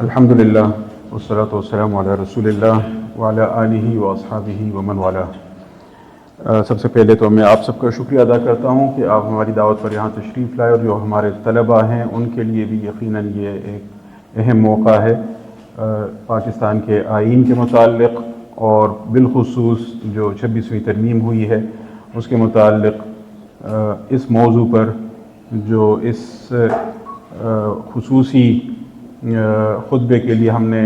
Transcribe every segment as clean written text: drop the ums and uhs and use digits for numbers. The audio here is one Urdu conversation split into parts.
الحمدللہ والصلاۃ والسلام علی رسول اللہ وعلی آلہ واصحابہ ومن والہ۔ سب سے پہلے تو میں آپ سب کا شکریہ ادا کرتا ہوں کہ آپ ہماری دعوت پر یہاں تشریف لائے، اور جو ہمارے طلباء ہیں ان کے لیے بھی یقیناً یہ ایک اہم موقع ہے پاکستان کے آئین کے متعلق، اور بالخصوص جو 26ویں ترمیم ہوئی ہے اس کے متعلق اس موضوع پر جو اس خصوصی خطبے کے لیے ہم نے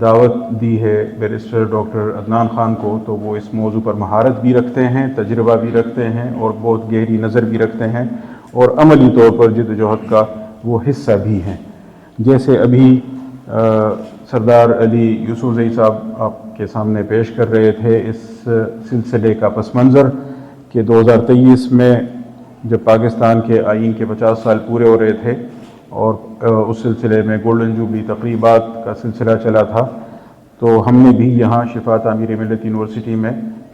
دعوت دی ہے بیرسٹر ڈاکٹر عدنان خان کو، تو وہ اس موضوع پر مہارت بھی رکھتے ہیں، تجربہ بھی رکھتے ہیں، اور بہت گہری نظر بھی رکھتے ہیں، اور عملی طور پر جد و جہد کا وہ حصہ بھی ہیں۔ جیسے ابھی سردار علی یوسف زئی صاحب آپ کے سامنے پیش کر رہے تھے اس سلسلے کا پس منظر کہ 2023 میں جب پاکستان کے آئین کے 50 سال پورے ہو رہے تھے اور اس سلسلے میں گولڈن جوبلی تقریبات کا سلسلہ چلا تھا، تو ہم نے بھی یہاں شفا تعمیر ملت یونیورسٹی میں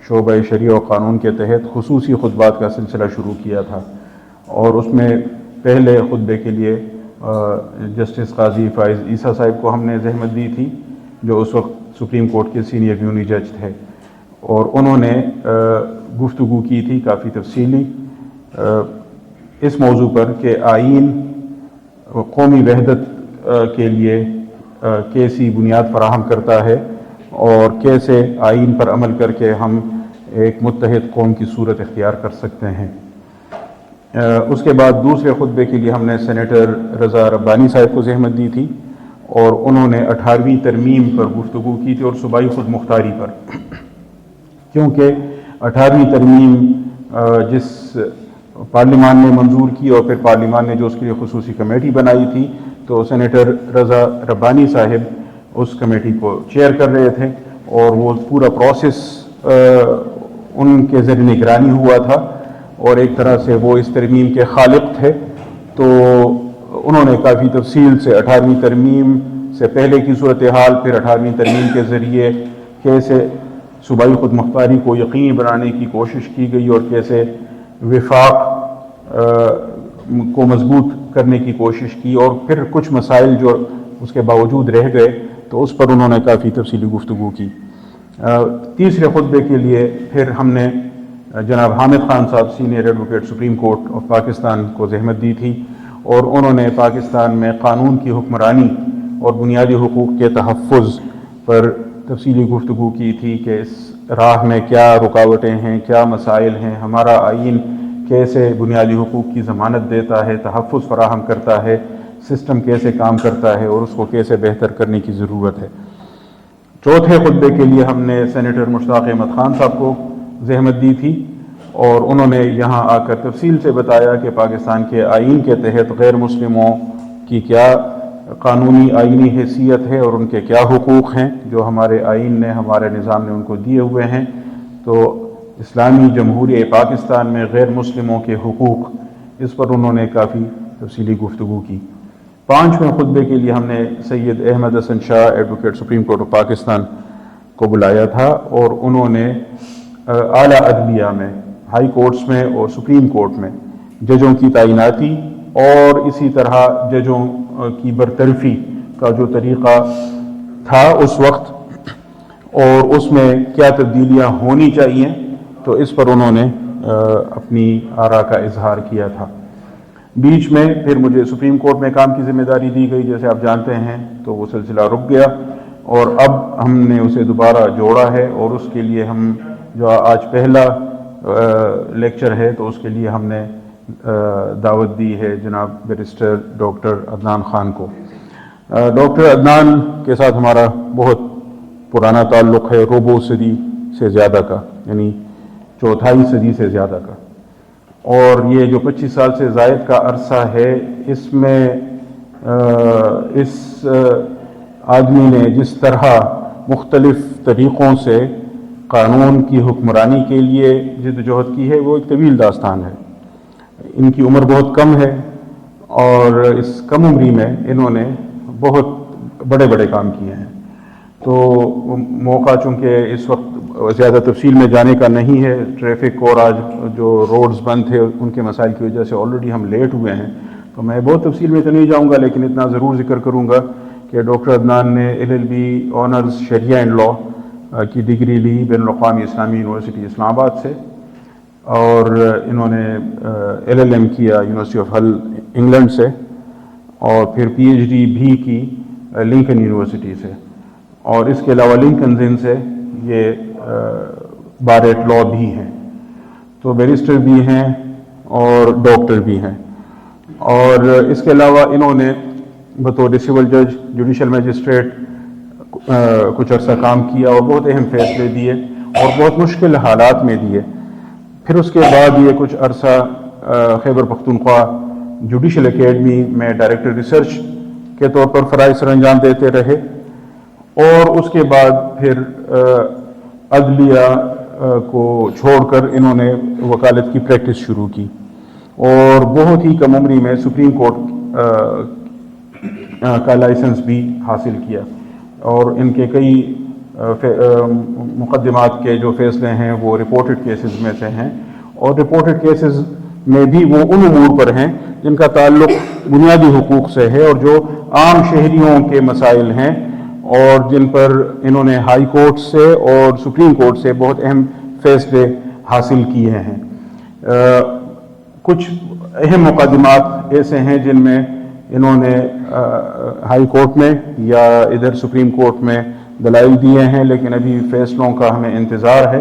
شعبہ شریعہ و قانون کے تحت خصوصی خطبات کا سلسلہ شروع کیا تھا، اور اس میں پہلے خطبے کے لیے جسٹس قاضی فائز عیسیٰ صاحب کو ہم نے زحمت دی تھی، جو اس وقت سپریم کورٹ کے سینئر یونی جج تھے، اور انہوں نے گفتگو کی تھی کافی تفصیلی اس موضوع پر کہ آئین قومی وحدت کے لیے کیسی بنیاد فراہم کرتا ہے، اور کیسے آئین پر عمل کر کے ہم ایک متحد قوم کی صورت اختیار کر سکتے ہیں۔ اس کے بعد دوسرے خطبے کے لیے ہم نے سینیٹر رضا ربانی صاحب کو زحمت دی تھی، اور انہوں نے 18ویں ترمیم پر گفتگو کی تھی اور صوبائی خود مختاری پر، کیونکہ 18ویں ترمیم جس پارلیمان نے منظور کی اور پھر پارلیمان نے جو اس کے لیے خصوصی کمیٹی بنائی تھی، تو سینیٹر رضا ربانی صاحب اس کمیٹی کو چیئر کر رہے تھے، اور وہ پورا پروسیس ان کے ذریعے نگرانی ہوا تھا، اور ایک طرح سے وہ اس ترمیم کے خالق تھے۔ تو انہوں نے کافی تفصیل سے 18ویں ترمیم سے پہلے کی صورتحال، پھر 18ویں ترمیم کے ذریعے کیسے صوبائی خود مختاری کو یقینی بنانے کی کوشش کی گئی، اور کیسے وفاق کو مضبوط کرنے کی کوشش کی، اور پھر کچھ مسائل جو اس کے باوجود رہ گئے تو اس پر انہوں نے کافی تفصیلی گفتگو کی۔ تیسرے خطبے کے لیے پھر ہم نے جناب حامد خان صاحب senior advocate supreme court of Pakistan کو زحمت دی تھی، اور انہوں نے پاکستان میں قانون کی حکمرانی اور بنیادی حقوق کے تحفظ پر تفصیلی گفتگو کی تھی کہ اس راہ میں کیا رکاوٹیں ہیں، کیا مسائل ہیں، ہمارا آئین کیسے بنیادی حقوق کی ضمانت دیتا ہے، تحفظ فراہم کرتا ہے، سسٹم کیسے کام کرتا ہے، اور اس کو کیسے بہتر کرنے کی ضرورت ہے۔ چوتھے خطبے کے لیے ہم نے سینیٹر مشتاق احمد خان صاحب کو زحمت دی تھی، اور انہوں نے یہاں آ کر تفصیل سے بتایا کہ پاکستان کے آئین کے تحت غیر مسلموں کی کیا قانونی آئینی حیثیت ہے اور ان کے کیا حقوق ہیں جو ہمارے آئین نے، ہمارے نظام نے ان کو دیے ہوئے ہیں۔ تو اسلامی جمہوریہ پاکستان میں غیر مسلموں کے حقوق، اس پر انہوں نے کافی تفصیلی گفتگو کی۔ پانچویں خطبے کے لیے ہم نے Syed Ahmed Hassan Shah advocate supreme court of Pakistan کو بلایا تھا، اور انہوں نے اعلیٰ عدلیہ میں، ہائی کورٹس میں اور سپریم کورٹ میں ججوں کی تعیناتی اور اسی طرح ججوں کی برطرفی کا جو طریقہ تھا اس وقت، اور اس میں کیا تبدیلیاں ہونی چاہیے، تو اس پر انہوں نے اپنی آراء کا اظہار کیا تھا۔ بیچ میں پھر مجھے سپریم کورٹ میں کام کی ذمہ داری دی گئی، جیسے آپ جانتے ہیں، تو وہ سلسلہ رک گیا، اور اب ہم نے اسے دوبارہ جوڑا ہے، اور اس کے لیے ہم جو آج پہلا لیکچر ہے تو اس کے لیے ہم نے دعوت دی ہے جناب بیرسٹر ڈاکٹر عدنان خان کو۔ ڈاکٹر عدنان کے ساتھ ہمارا بہت پرانا تعلق ہے، ربع صدی سے زیادہ کا، یعنی چوتھائی صدی سے زیادہ کا، اور یہ جو 25 سال سے زائد کا عرصہ ہے، اس میں اس آدمی نے جس طرح مختلف طریقوں سے قانون کی حکمرانی کے لیے جدوجہد کی ہے، وہ ایک طویل داستان ہے۔ ان کی عمر بہت کم ہے، اور اس کم عمری میں انہوں نے بہت بڑے بڑے کام کیے ہیں۔ تو موقع چونکہ اس وقت زیادہ تفصیل میں جانے کا نہیں ہے، ٹریفک اور آج جو روڈز بند تھے ان کے مسائل کی وجہ سے آلریڈی ہم لیٹ ہوئے ہیں، تو میں بہت تفصیل میں تو نہیں جاؤں گا، لیکن اتنا ضرور ذکر کروں گا کہ ڈاکٹر عدنان نے LLB آنرز شریعہ اینڈ لا کی ڈگری لی بین الاقوامی اسلامی یونیورسٹی اسلام آباد سے، اور انہوں نے LLM کیا یونیورسٹی آف ہل انگلینڈ سے، اور پھر PhD بھی کی لنکن یونیورسٹی سے، اور اس کے علاوہ لنکن ان سے یہ بار ایٹ لا بھی ہیں، تو بیرسٹر بھی ہیں اور ڈاکٹر بھی ہیں۔ اور اس کے علاوہ انہوں نے بطور سول جج، جوڈیشل میجسٹریٹ کچھ عرصہ کام کیا اور بہت اہم فیصلے دیے اور بہت مشکل حالات میں دیے۔ پھر اس کے بعد یہ کچھ عرصہ خیبر پختونخوا جوڈیشل اکیڈمی میں ڈائریکٹر ریسرچ کے طور پر فرائض سر انجام دیتے رہے، اور اس کے بعد پھر عدلیہ کو چھوڑ کر انہوں نے وکالت کی پریکٹس شروع کی، اور بہت ہی کم عمری میں سپریم کورٹ کا لائسنس بھی حاصل کیا، اور ان کے کئی مقدمات کے جو فیصلے ہیں وہ رپورٹڈ کیسز میں سے ہیں، اور رپورٹڈ کیسز میں بھی وہ ان امور پر ہیں جن کا تعلق بنیادی حقوق سے ہے اور جو عام شہریوں کے مسائل ہیں، اور جن پر انہوں نے ہائی کورٹ سے اور سپریم کورٹ سے بہت اہم فیصلے حاصل کیے ہیں۔ کچھ اہم مقدمات ایسے ہیں جن میں انہوں نے ہائی کورٹ میں یا ادھر سپریم کورٹ میں دلائل دیے ہیں، لیکن ابھی فیصلوں کا ہمیں انتظار ہے،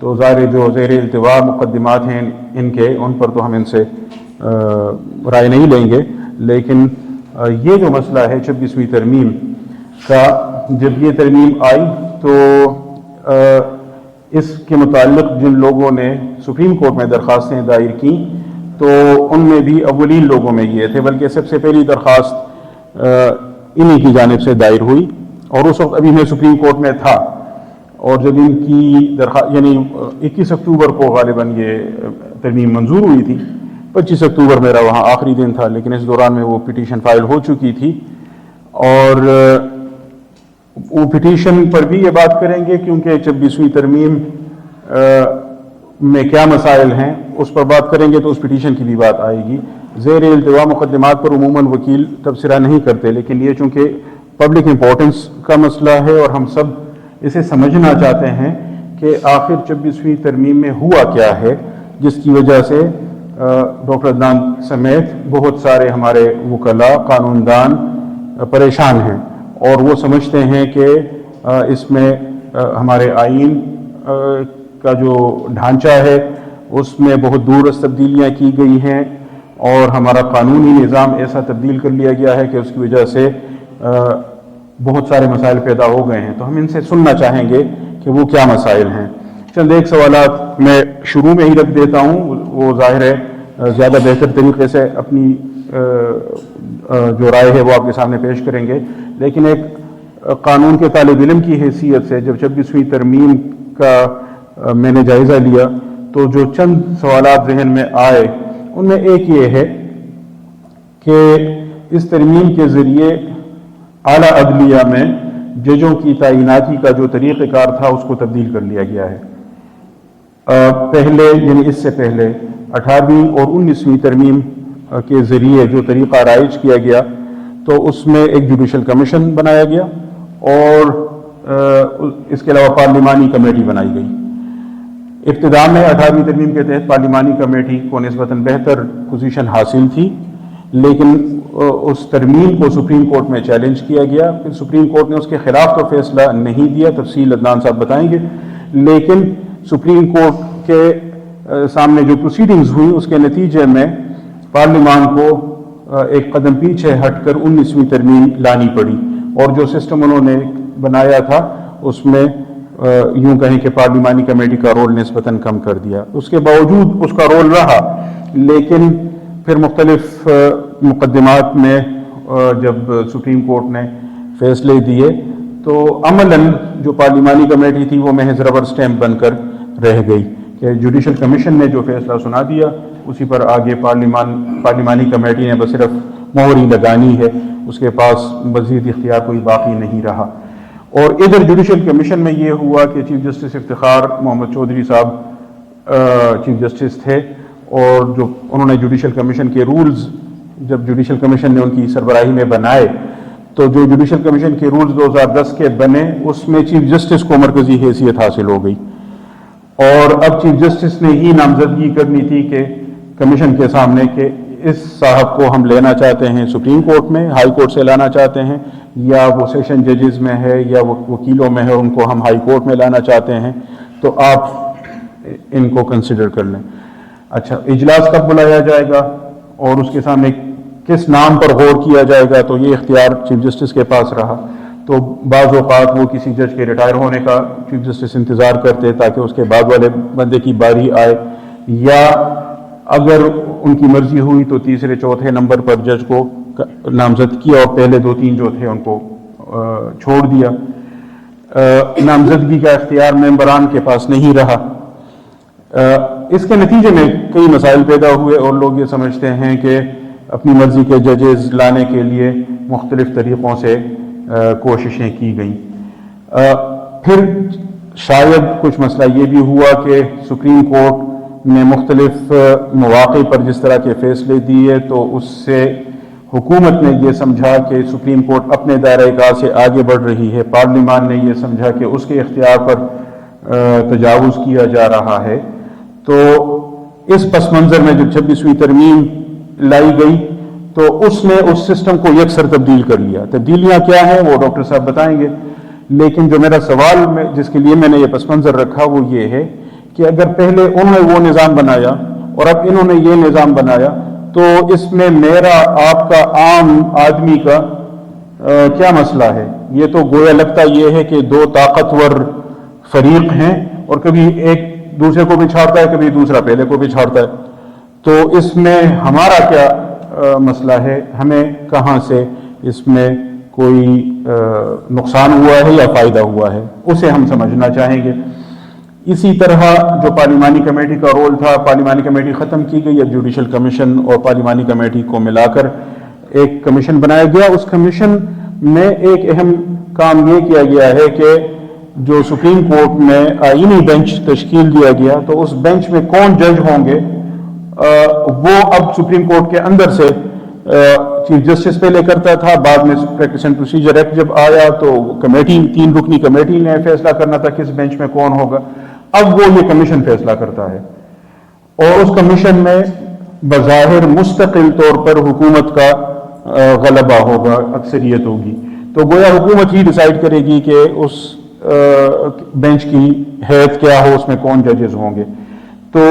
تو ظاہر جو زیر التوا مقدمات ہیں ان پر تو ہم ان سے رائے نہیں لیں گے، لیکن یہ جو مسئلہ ہے 26ویں ترمیم کا، جب یہ ترمیم آئی تو اس کے متعلق جن لوگوں نے سپریم کورٹ میں درخواستیں دائر کیں تو ان میں بھی اولین لوگوں میں یہ تھے، بلکہ سب سے پہلی درخواست انہی کی جانب سے دائر ہوئی، اور اس وقت ابھی میں سپریم کورٹ میں تھا، اور جب ان کی درخواست یعنی 21 اکتوبر کو غالباً یہ ترمیم منظور ہوئی تھی، 25 اکتوبر میرا وہاں آخری دن تھا، لیکن اس دوران میں وہ پٹیشن فائل ہو چکی تھی، اور وہ پٹیشن پر بھی یہ بات کریں گے کیونکہ 26ویں ترمیم میں کیا مسائل ہیں اس پر بات کریں گے تو اس پٹیشن کی بھی بات آئے گی۔ زیر التوا مقدمات پر عموماً وکیل تبصرہ نہیں کرتے، لیکن یہ چونکہ پبلک امپورٹنس کا مسئلہ ہے اور ہم سب اسے سمجھنا چاہتے ہیں کہ آخر 26ویں ترمیم میں ہوا کیا ہے، جس کی وجہ سے ڈاکٹر عدنان سمیت بہت سارے ہمارے وکلاء، قانون دان پریشان ہیں، اور وہ سمجھتے ہیں کہ اس میں ہمارے آئین کا جو ڈھانچہ ہے اس میں بہت دور از تبدیلیاں کی گئی ہیں، اور ہمارا قانونی نظام ایسا تبدیل کر لیا گیا ہے کہ اس کی وجہ سے بہت سارے مسائل پیدا ہو گئے ہیں۔ تو ہم ان سے سننا چاہیں گے کہ وہ کیا مسائل ہیں۔ چند ایک سوالات میں شروع میں ہی رکھ دیتا ہوں، وہ ظاہر ہے زیادہ بہتر طریقے سے اپنی جو رائے ہے وہ آپ کے سامنے پیش کریں گے، لیکن ایک قانون کے طالب علم کی حیثیت سے جب 26ویں ترمیم کا میں نے جائزہ لیا تو جو چند سوالات ذہن میں آئے ان میں ایک یہ ہے کہ اس ترمیم کے ذریعے اعلیٰ عدلیہ میں ججوں کی تعیناتی کا جو طریقہ کار تھا اس کو تبدیل کر لیا گیا ہے۔ پہلے یعنی اس سے پہلے 18ویں اور 19ویں ترمیم کے ذریعے جو طریقہ رائج کیا گیا تو اس میں ایک جوڈیشل کمیشن بنایا گیا، اور اس کے علاوہ پارلیمانی کمیٹی بنائی گئی۔ ابتدا میں 18ویں ترمیم کے تحت پارلیمانی کمیٹی کو نسبتاً بہتر پوزیشن حاصل تھی، لیکن اس ترمیم کو سپریم کورٹ میں چیلنج کیا گیا، پھر سپریم کورٹ نے اس کے خلاف تو فیصلہ نہیں دیا، تفصیل عدنان صاحب بتائیں گے، لیکن سپریم کورٹ کے سامنے جو پروسیڈنگز ہوئی اس کے نتیجے میں پارلیمان کو ایک قدم پیچھے ہٹ کر 19ویں ترمیم لانی پڑی، اور جو سسٹم انہوں نے بنایا تھا اس میں یوں کہیں کہ پارلیمانی کمیٹی کا رول نسبتاً کم کر دیا۔ اس کے باوجود اس کا رول رہا، لیکن پھر مختلف مقدمات میں جب سپریم کورٹ نے فیصلے دیے تو عملاً جو پارلیمانی کمیٹی تھی وہ محض ربر سٹیمپ بن کر رہ گئی کہ جوڈیشل کمیشن نے جو فیصلہ سنا دیا اسی پر آگے پارلیمانی کمیٹی نے بس صرف مہر ہی لگانی ہے، اس کے پاس مزید اختیار کوئی باقی نہیں رہا۔ اور ادھر جوڈیشل کمیشن میں یہ ہوا کہ چیف جسٹس افتخار محمد چودھری صاحب چیف جسٹس تھے، اور جو انہوں نے جوڈیشل کمیشن کے رولز جب جوڈیشل کمیشن نے ان کی سربراہی میں بنائے تو جو جوڈیشل کمیشن کے رولز 2010 کے بنے اس میں چیف جسٹس کو مرکزی حیثیت حاصل ہو گئی، اور اب چیف جسٹس نے ہی نامزدگی کرنی تھی کہ کمیشن کے سامنے کہ اس صاحب کو ہم لینا چاہتے ہیں سپریم کورٹ میں، ہائی کورٹ سے لانا چاہتے ہیں، یا وہ سیشن ججز میں ہے یا وہ وکیلوں میں ہے، ان کو ہم ہائی کورٹ میں لانا چاہتے ہیں، تو آپ ان کو کنسیڈر کر لیں۔ اچھا، اجلاس کب بلایا جائے گا اور اس کے سامنے کس نام پر غور کیا جائے گا، تو یہ اختیار چیف جسٹس کے پاس رہا۔ تو بعض اوقات وہ کسی جج کے ریٹائر ہونے کا چیف جسٹس انتظار کرتے تاکہ اس کے بعد والے بندے کی باری آئے، یا اگر ان کی مرضی ہوئی تو تیسرے چوتھے نمبر پر جج کو نامزد کیا اور پہلے 2-3 جو تھے ان کو چھوڑ دیا۔ نامزدگی کا اختیار ممبران کے پاس نہیں رہا۔ اس کے نتیجے میں کئی مسائل پیدا ہوئے اور لوگ یہ سمجھتے ہیں کہ اپنی مرضی کے ججز لانے کے لیے مختلف طریقوں سے کوششیں کی گئیں۔ پھر شاید کچھ مسئلہ یہ بھی ہوا کہ سپریم کورٹ نے مختلف مواقع پر جس طرح کے فیصلے دیے تو اس سے حکومت نے یہ سمجھا کہ سپریم کورٹ اپنے دائرۂ کار سے آگے بڑھ رہی ہے، پارلیمان نے یہ سمجھا کہ اس کے اختیار پر تجاوز کیا جا رہا ہے۔ تو اس پس منظر میں جب 26ویں ترمیم لائی گئی تو اس نے اس سسٹم کو یکسر تبدیل کر لیا۔ تبدیلیاں کیا ہیں وہ ڈاکٹر صاحب بتائیں گے، لیکن جو میرا سوال جس کے لیے میں نے یہ پس منظر رکھا وہ یہ ہے کہ اگر پہلے انہوں نے وہ نظام بنایا اور اب انہوں نے یہ نظام بنایا تو اس میں میرا آپ کا عام آدمی کا کیا مسئلہ ہے؟ یہ تو گویا لگتا یہ ہے کہ دو طاقتور فریق ہیں اور کبھی ایک دوسرے کو بھی چھاڑتا ہے، کبھی دوسرا پہلے کو بھی چھاڑتا ہے۔ تو اس میں ہمارا کیا مسئلہ ہے؟ ہمیں کہاں سے اس میں کوئی نقصان ہوا ہے یا فائدہ ہوا ہے، اسے ہم سمجھنا چاہیں گے۔ اسی طرح جو پارلیمانی کمیٹی کا رول تھا، پارلیمانی کمیٹی ختم کی گئی، اب جوڈیشل کمیشن اور پارلیمانی کمیٹی کو ملا کر ایک کمیشن بنایا گیا۔ اس کمیشن میں ایک اہم کام یہ کیا گیا ہے کہ جو سپریم کورٹ میں آئینی بینچ تشکیل دیا گیا تو اس بینچ میں کون جج ہوں گے وہ اب سپریم کورٹ کے اندر سے چیف جسٹس پہلے کرتا تھا، بعد میں پریکٹس اینڈ پروسیجر ایکٹ جب آیا تو کمیٹی 3 رکنی کمیٹی نے فیصلہ کرنا تھا کس بینچ میں کون ہوگا، اب وہ یہ کمیشن فیصلہ کرتا ہے، اور اس کمیشن میں بظاہر مستقل طور پر حکومت کا غلبہ ہوگا، اکثریت ہوگی، تو گویا حکومت ہی ڈیسائیڈ کرے گی کہ اس بینچ کی حیثیت کیا ہو، اس میں کون ججز ہوں گے۔ تو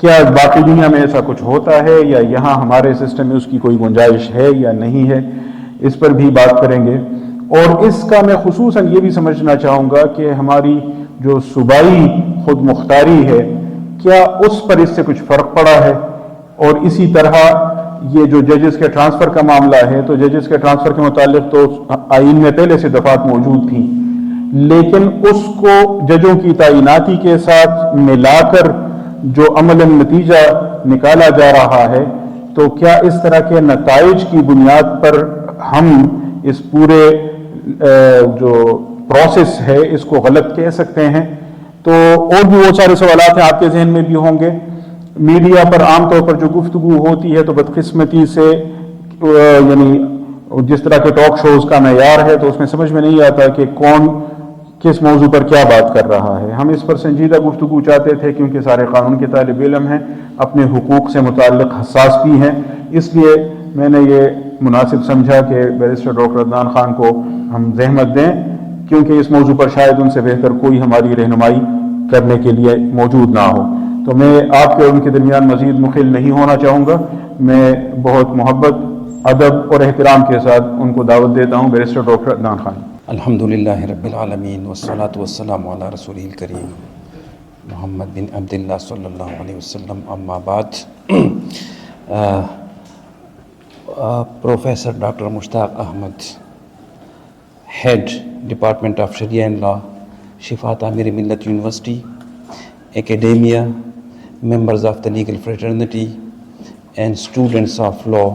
کیا باقی دنیا میں ایسا کچھ ہوتا ہے یا یہاں ہمارے سسٹم میں اس کی کوئی گنجائش ہے یا نہیں ہے، اس پر بھی بات کریں گے۔ اور اس کا میں خصوصاً یہ بھی سمجھنا چاہوں گا کہ ہماری جو صوبائی خود مختاری ہے کیا اس پر اس سے کچھ فرق پڑا ہے، اور اسی طرح یہ جو ججز کے ٹرانسفر کا معاملہ ہے تو ججز کے ٹرانسفر کے متعلق تو آئین میں پہلے سے دفعات موجود تھیں، لیکن اس کو ججوں کی تعیناتی کے ساتھ ملا کر جو عملاً نتیجہ نکالا جا رہا ہے تو کیا اس طرح کے نتائج کی بنیاد پر ہم اس پورے جو پروسیس ہے اس کو غلط کہہ سکتے ہیں؟ تو اور بھی وہ سارے سوالات ہیں آپ کے ذہن میں بھی ہوں گے۔ میڈیا پر عام طور پر جو گفتگو ہوتی ہے تو بدقسمتی سے یعنی جس طرح کے ٹاک شوز کا معیار ہے تو اس میں سمجھ میں نہیں آتا کہ کون کس موضوع پر کیا بات کر رہا ہے۔ ہم اس پر سنجیدہ گفتگو چاہتے تھے کیونکہ سارے قانون کے طالب علم ہیں، اپنے حقوق سے متعلق حساس بھی ہیں، اس لیے میں نے یہ مناسب سمجھا کہ بیرسٹر ڈاکٹر عدنان خان کو ہم زحمت دیں، کیونکہ اس موضوع پر شاید ان سے بہتر کوئی ہماری رہنمائی کرنے کے لیے موجود نہ ہو۔ تو میں آپ کے ان کے درمیان مزید مخل نہیں ہونا چاہوں گا، میں بہت محبت، ادب اور احترام کے ساتھ ان کو دعوت دیتا ہوں، بیرسٹر ڈاکٹر عدنان خان۔ الحمدللہ رب العالمین والصلاة والسلام علی رسولہ الکریم محمد بن عبداللہ صلی اللہ علیہ وسلم، اما بعد۔ Professor doctor Mushtaq Ahmed, head department of Shariah and law, Shifa Tameer Millat university, academia, members of the legal fraternity, and students of law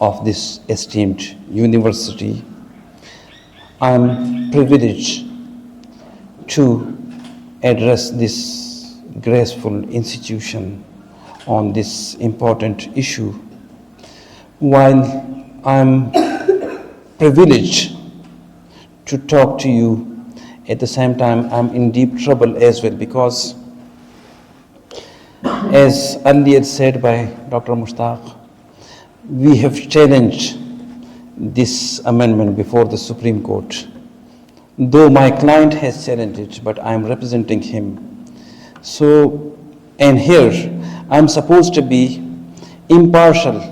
of this esteemed university. I am privileged to address this graceful institution on this important issue. While I am privilege to talk to you. At the same time, I'm in deep trouble as well, because as earlier said by Dr. Mushtaq, we have challenged this amendment before the Supreme Court. Though my client has challenged it, but I am representing him. So, and here I'm supposed to be impartial,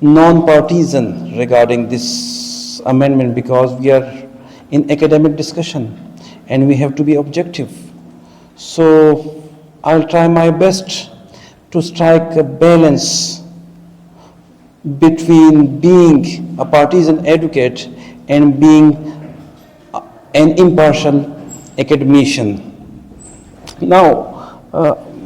non-partisan regarding this amendment, because we are in academic discussion and we have to be objective. So I'll try my best to strike a balance between being a partisan advocate and being an impartial academician. Now,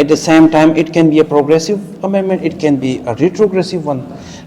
At the same time, it can be a progressive amendment, it can be a retrogressive one.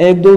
1-2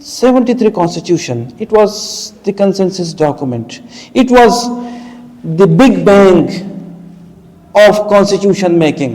73 constitution, it was the consensus document, it was the big bang of constitution making.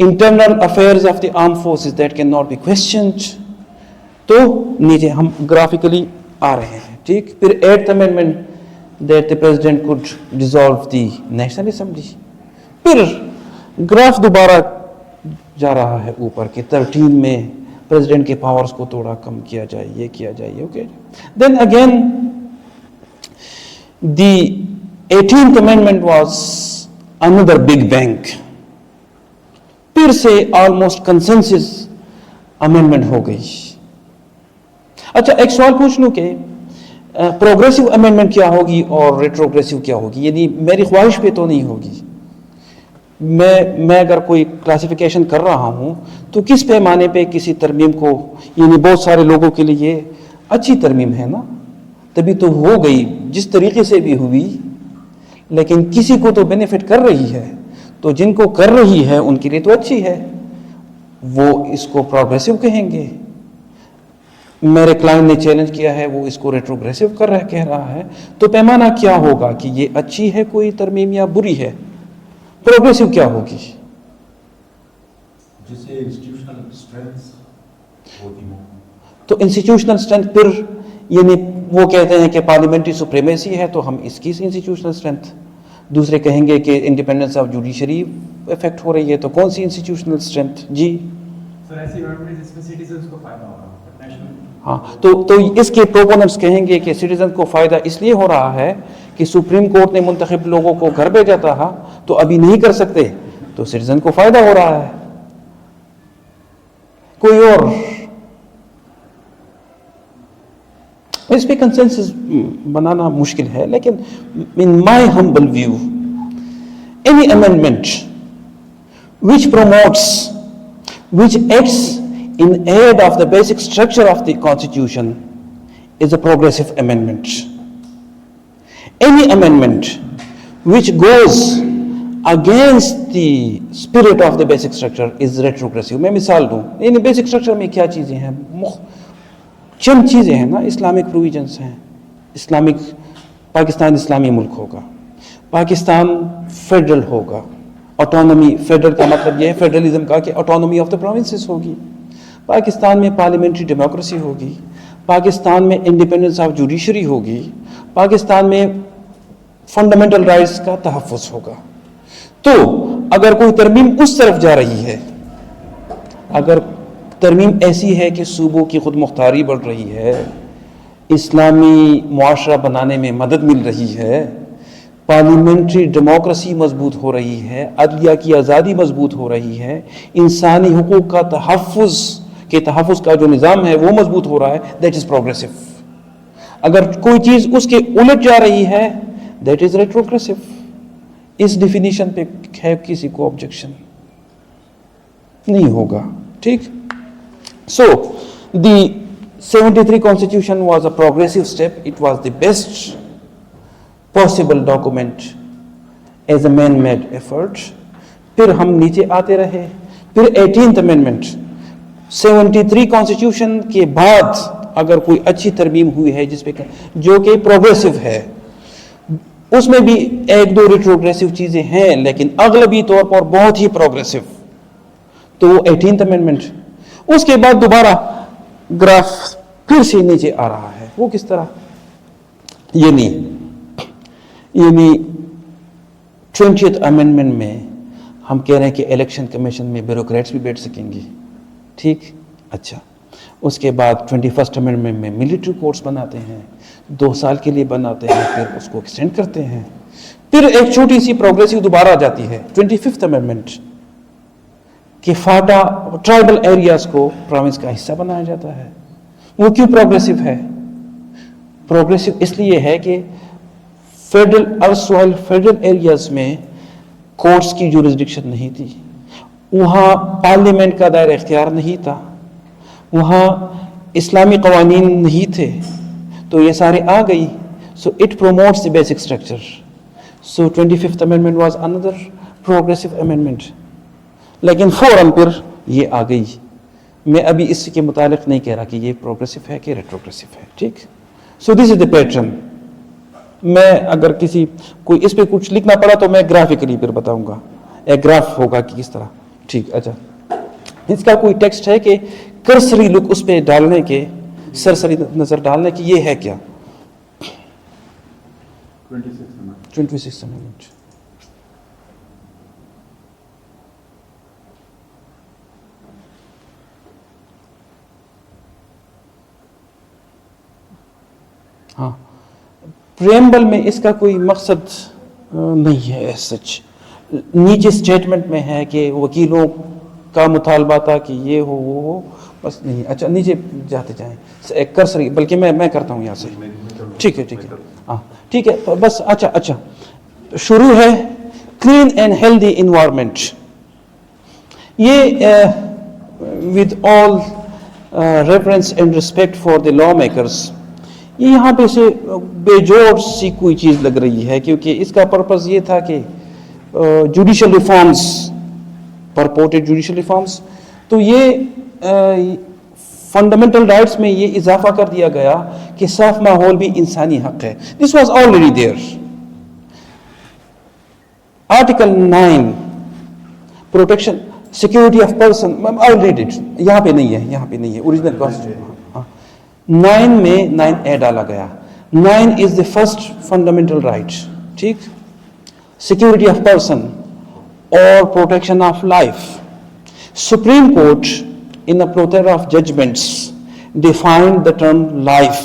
internal affairs of the armed forces that cannot be questioned. تو نیچے ہم گرافیکلی آ رہے ہیں, ٹھیک. پھر 8th amendment that the president could dissolve the national assembly. پھر گراف دوبارہ جا رہا ہے اوپر کہ 13 میں پریزیڈنٹ کے پاورز کو تھوڑا کم کیا جائے, یہ کیا جائے, okay. Then again the 18th amendment was another big bang. پھر سے آلموسٹ کنسنسس امینڈمنٹ ہو گئی. اچھا ایک سوال پوچھ لوں کہ پروگریسو امینڈمنٹ کیا ہوگی اور ریٹروگریسو کیا ہوگی؟ یعنی میری خواہش پہ تو نہیں ہوگی. میں اگر کوئی کلاسیفیکیشن کر رہا ہوں تو کس پیمانے پہ کسی ترمیم کو, یعنی بہت سارے لوگوں کے لیے اچھی ترمیم ہے نا, تبھی تو ہو گئی جس طریقے سے بھی ہوئی, لیکن کسی کو تو بینیفٹ کر رہی ہے, تو جن کو کر رہی ہے ان کے لیے تو اچھی ہے, وہ اس کو پروگریسو کہیں گے. میرے کلائنٹ نے چیلنج کیا ہے, وہ اس کو ریٹروگریسو کہہ رہا ہے. تو پیمانہ کیا ہوگا کہ یہ اچھی ہے کوئی ترمیم یا بری ہے؟ پروگریسو کیا ہوگی؟ جسے انسٹیٹیوشنل اسٹرینتھ ہوتی ہو. تو انسٹیٹیوشنل اسٹرینتھ پھر یعنی وہ کہتے ہیں کہ پارلیمنٹری سپریمیسی ہے تو ہم اس کی انسٹیٹیوشنل اسٹرینتھ. دوسرے کہیں گے کہ انڈیپینڈنس آف جوڈیشری افیکٹ ہو رہی ہے, تو کون سی انسٹیٹیوشنل اسٹرینتھ؟ جی سر ایسی گورنمنٹ جس میں سٹیزنز کو فائدہ ہوگا. ہاں, تو اس کے پروپوننٹس کہیں گے کہ سٹیزن کو فائدہ اس لیے ہو رہا ہے کہ سپریم کورٹ نے منتخب لوگوں کو گھر بھیجا تھا تو ابھی نہیں کر سکتے, تو سٹیزن کو فائدہ ہو رہا ہے. کوئی اور اس پہ کنسنسس بنانا مشکل ہے, لیکن in my humble view any amendment which promotes, which acts in aid of the basic structure of the Constitution is a progressive amendment. Any amendment which goes against the spirit of the basic structure is retrogressive. میں مثال دوں, یعنی بیسک اسٹرکچر میں کیا چیزیں ہیں؟ چند چیزیں ہیں نا. اسلامک پروویژنس ہیں, اسلامک پاکستان اسلامی ملک ہوگا, پاکستان فیڈرل ہوگا, آٹونومی, فیڈرل کا مطلب یہ ہے فیڈرلزم کا کہ آٹونومی آف دا پروونسز ہوگی, پاکستان میں پارلیمنٹری ڈیموکریسی ہوگی, پاکستان میں انڈیپینڈنس آف جوڈیشری ہوگی, پاکستان میں فنڈامنٹل رائٹس کا تحفظ ہوگا. تو اگر کوئی ترمیم اس طرف جا رہی ہے, اگر ترمیم ایسی ہے کہ صوبوں کی خود مختاری بڑھ رہی ہے, اسلامی معاشرہ بنانے میں مدد مل رہی ہے, پارلیمنٹری ڈیموکریسی مضبوط ہو رہی ہے, عدلیہ کی آزادی مضبوط ہو رہی ہے, انسانی حقوق کا تحفظ کا جو نظام ہے وہ مضبوط ہو رہا ہے, دیٹ از پروگریسو. اگر کوئی چیز اس کے الٹ جا رہی ہے, دیٹ از ریٹروگریسو. اس ڈیفینیشن پہ ہے کسی کو آبجیکشن نہیں ہوگا, ٹھیک. سو دی 73 Constitution was a progressive step. It was the best possible document as a man-made effort. پھر ہم نیچے آتے رہے. پھر 18th Amendment 73 Constitution کے بعد اگر کوئی اچھی ترمیم ہوئی ہے جس پہ جو کہ پروگریسو ہے, اس میں بھی ایک دو ریٹروگریسو چیزیں ہیں لیکن اغلبی طور پر بہت ہی پروگریسو, تو وہ 18th Amendment. اس کے بعد دوبارہ گراف پھر سے نیچے آ رہا ہے. وہ کس طرح؟ یعنی 20th Amendment میں ہم کہہ رہے ہیں کہ الیکشن کمیشن میں بیوروکریٹس بھی بیٹھ سکیں گی, ٹھیک. اچھا, اس کے بعد 21st Amendment میں ملٹری کورٹس بناتے ہیں, 2 سال کے لیے بناتے ہیں, پھر اس کو ایکسٹینڈ کرتے ہیں. پھر ایک چھوٹی سی پروگریسو دوبارہ آ جاتی ہے 25th Amendment کہ فاٹا ٹرائبل ایریاز کو پروونس کا حصہ بنایا جاتا ہے. وہ کیوں پروگریسو ہے؟ پروگریسو اس لیے ہے کہ فیڈرل ایریاز میں کورٹس کی جورسڈکشن نہیں تھی, وہاں پارلیمنٹ کا دائرہ اختیار نہیں تھا, وہاں اسلامی قوانین نہیں تھے, تو یہ سارے آ گئی. So it promotes the basic structure. So 25th Amendment was another progressive amendment. لیکن فوراً پھر یہ آ گئی. میں ابھی اس کے متعلق نہیں کہہ رہا کہ یہ پروگریسو ہے کہ ریٹروگریسو ہے, ٹھیک. سو دس از دا پیٹرن. میں اگر کوئی اس پہ کچھ لکھنا پڑا تو میں گرافکلی پھر بتاؤں گا, ایک گراف ہوگا کہ کس طرح, ٹھیک. اچھا, اس کا کوئی ٹیکسٹ ہے کہ کرسری لک اس پہ ڈالنے کے, سرسری نظر ڈالنے کی, یہ ہے کیا؟ 26 amendment. ہاں, پریمبل میں اس کا کوئی مقصد نہیں ہے ایز سچ. نیچے اسٹیٹمنٹ میں ہے کہ وکیلوں کا مطالبہ تھا کہ یہ ہو وہ ہو, بس نہیں. اچھا, نیچے جاتے جائیں کرسری, بلکہ میں کرتا ہوں یہاں سے. ٹھیک ہے ہاں ٹھیک ہے بس. اچھا شروع ہے کلین اینڈ ہیلدی انوائرمنٹ. یہ with all reference and respect for the law makers, یہ یہاں پہ سے بے جوڑ سی کوئی چیز لگ رہی ہے, کیونکہ اس کا پرپز یہ تھا کہ جوڈیشل ریفارمز, پرپورٹڈ جوڈیشل ریفارمز, تو یہ فنڈامنٹل رائٹس میں یہ اضافہ کر دیا گیا کہ صاف ماحول بھی انسانی حق ہے. This was already there. Article 9 protection security of person, I read it, یہاں پہ نہیں ہے اوریجنل کانسٹیٹیوشن. 9 میں 9A ڈالا گیا. 9 از the first fundamental right. ٹھیک, security of person or protection of life. Supreme Court in a plethora of judgments defined the term life.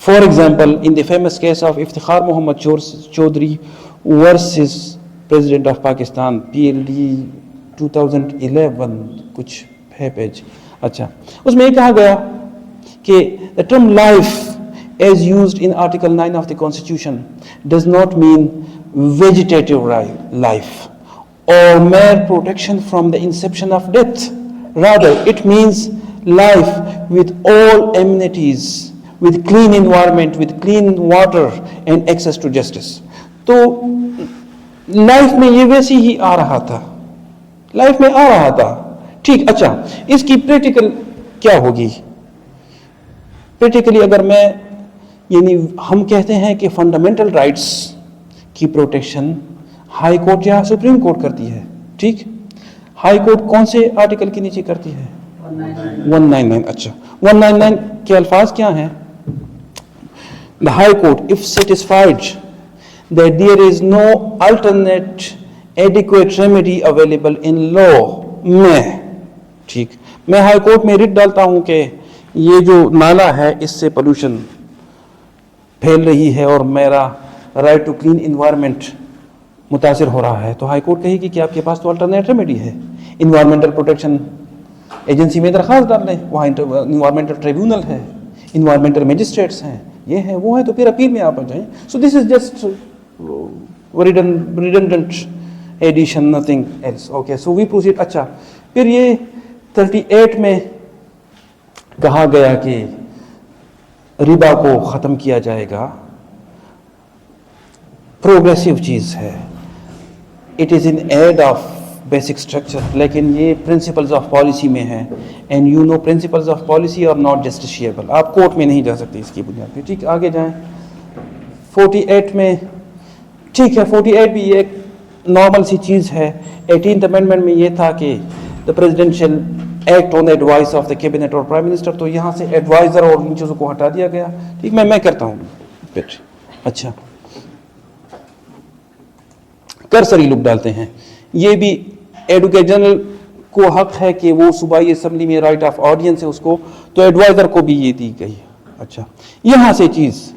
For example, in the famous case of Iftikhar Muhammad Chaudhry versus President of Pakistan, PLD 2011 کچھ ہے پیج. اچھا, اس میں یہ کہا گیا کہ the term life as used in Article 9 of the Constitution does not mean vegetative life or mere protection from the inception of death. Rather, it means life with all amenities, with clean environment, with clean water and access to justice. تو لائف میں یہ ویسے ہی آ رہا تھا, ٹھیک. اچھا, اس کی پریکٹیکل کیا ہوگی؟ پریکٹیکلی اگر میں, یعنی ہم کہتے ہیں کہ فنڈامنٹل رائٹس کی پروٹیکشن ہائی کورٹ یا سپریم کورٹ کرتی ہے. ٹھیک, ہائی کورٹ کون سے آرٹیکل کے نیچے کرتی ہے؟ 199. اچھا, 199 کے الفاظ کیا ہیں؟ The High Court, if satisfied that there is no alternate adequate remedy available in law, میں, ٹھیک, میں ہائی کورٹ میں ریٹ ڈالتا ہوں کہ یہ جو نالا ہے اس سے پولوشن پھیل رہی ہے اور میرا رائٹ ٹو کلین انوائرمنٹ متاثر ہو رہا ہے, تو ہائی کورٹ کہے گی کہ آپ کے پاس تو الٹرنیٹ ریمیڈی ہے, انوائرمنٹل پروٹیکشن ایجنسی میں درخواست ڈال لیں, وہاں انوائرمنٹل ٹریبیونل ہے, انوائرمنٹل میجسٹریٹس ہیں, یہ ہیں وہ ہیں, تو پھر اپیل میں آپ آ جائیں. So this is just redundant addition, nothing else. Okay, so we proceed. اچھا, پھر یہ 38 میں کہا گیا کہ ربا کو ختم کیا جائے گا. پروگریسو چیز ہے, it is in aid of basic structure, لیکن یہ پرنسپلز آف پالیسی میں ہے, and you know principles of policy are not justiciable. آپ کورٹ میں نہیں جا سکتے اس کی بنیاد پہ. ٹھیک, آگے جائیں. 48 میں, ٹھیک ہے, 48 بھی ایک نارمل سی چیز ہے. 18th امینڈمنٹ میں یہ تھا کہ the presidential act on advice of the cabinet اور پرائم منسٹر, تو یہاں سے ایڈوائزر اور ان چیزوں کو ہٹا دیا گیا. ٹھیک, میں کرتا ہوں پھر. اچھا, کرسری لک ڈالتے ہیں. یہ بھی ایڈوکیٹ جنرل کو حق ہے کہ وہ صوبائی اسمبلی میں رائٹ آف آڈینس ہے اس کو, تو ایڈوائزر کو بھی یہ دی گئی. اچھا, یہاں سے چیز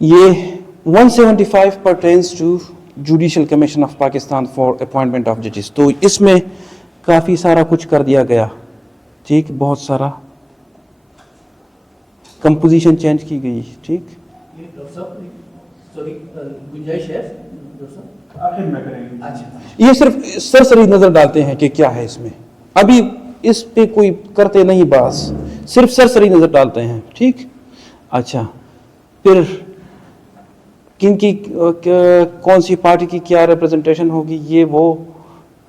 یہ 175 pertains to judicial commission of Pakistan for appointment of ججز. تو اس میں کافی سارا کچھ کر دیا گیا. ٹھیک, بہت سارا کمپوزیشن چینج کی گئی. ٹھیک, گنجائش ہے یہ صرف سرسری نظر ڈالتے ہیں کہ کیا ہے اس میں, ابھی اس پہ کوئی کرتے نہیں باز, صرف سرسری نظر ڈالتے ہیں. ٹھیک, اچھا, پھر کن کی کون سی پارٹی کی کیا ریپرزنٹیشن ہوگی, یہ وہ.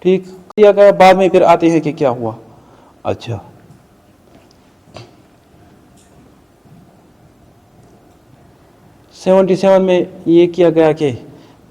ٹھیک, کیا گیا. بعد میں پھر آتے ہیں کہ کیا ہوا. اچھا, سیونٹی 77 میں یہ کیا گیا کہ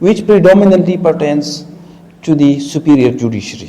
which predominantly pertains to the superior judiciary।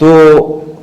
2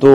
2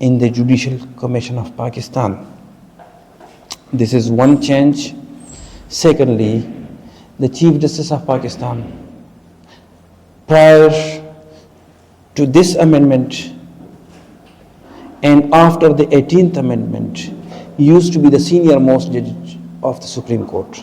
in the Judicial Commission of Pakistan. This is one change. Secondly, the Chief Justice of Pakistan, prior to this amendment and after the 18th amendment, used to be the senior most judge of the Supreme Court.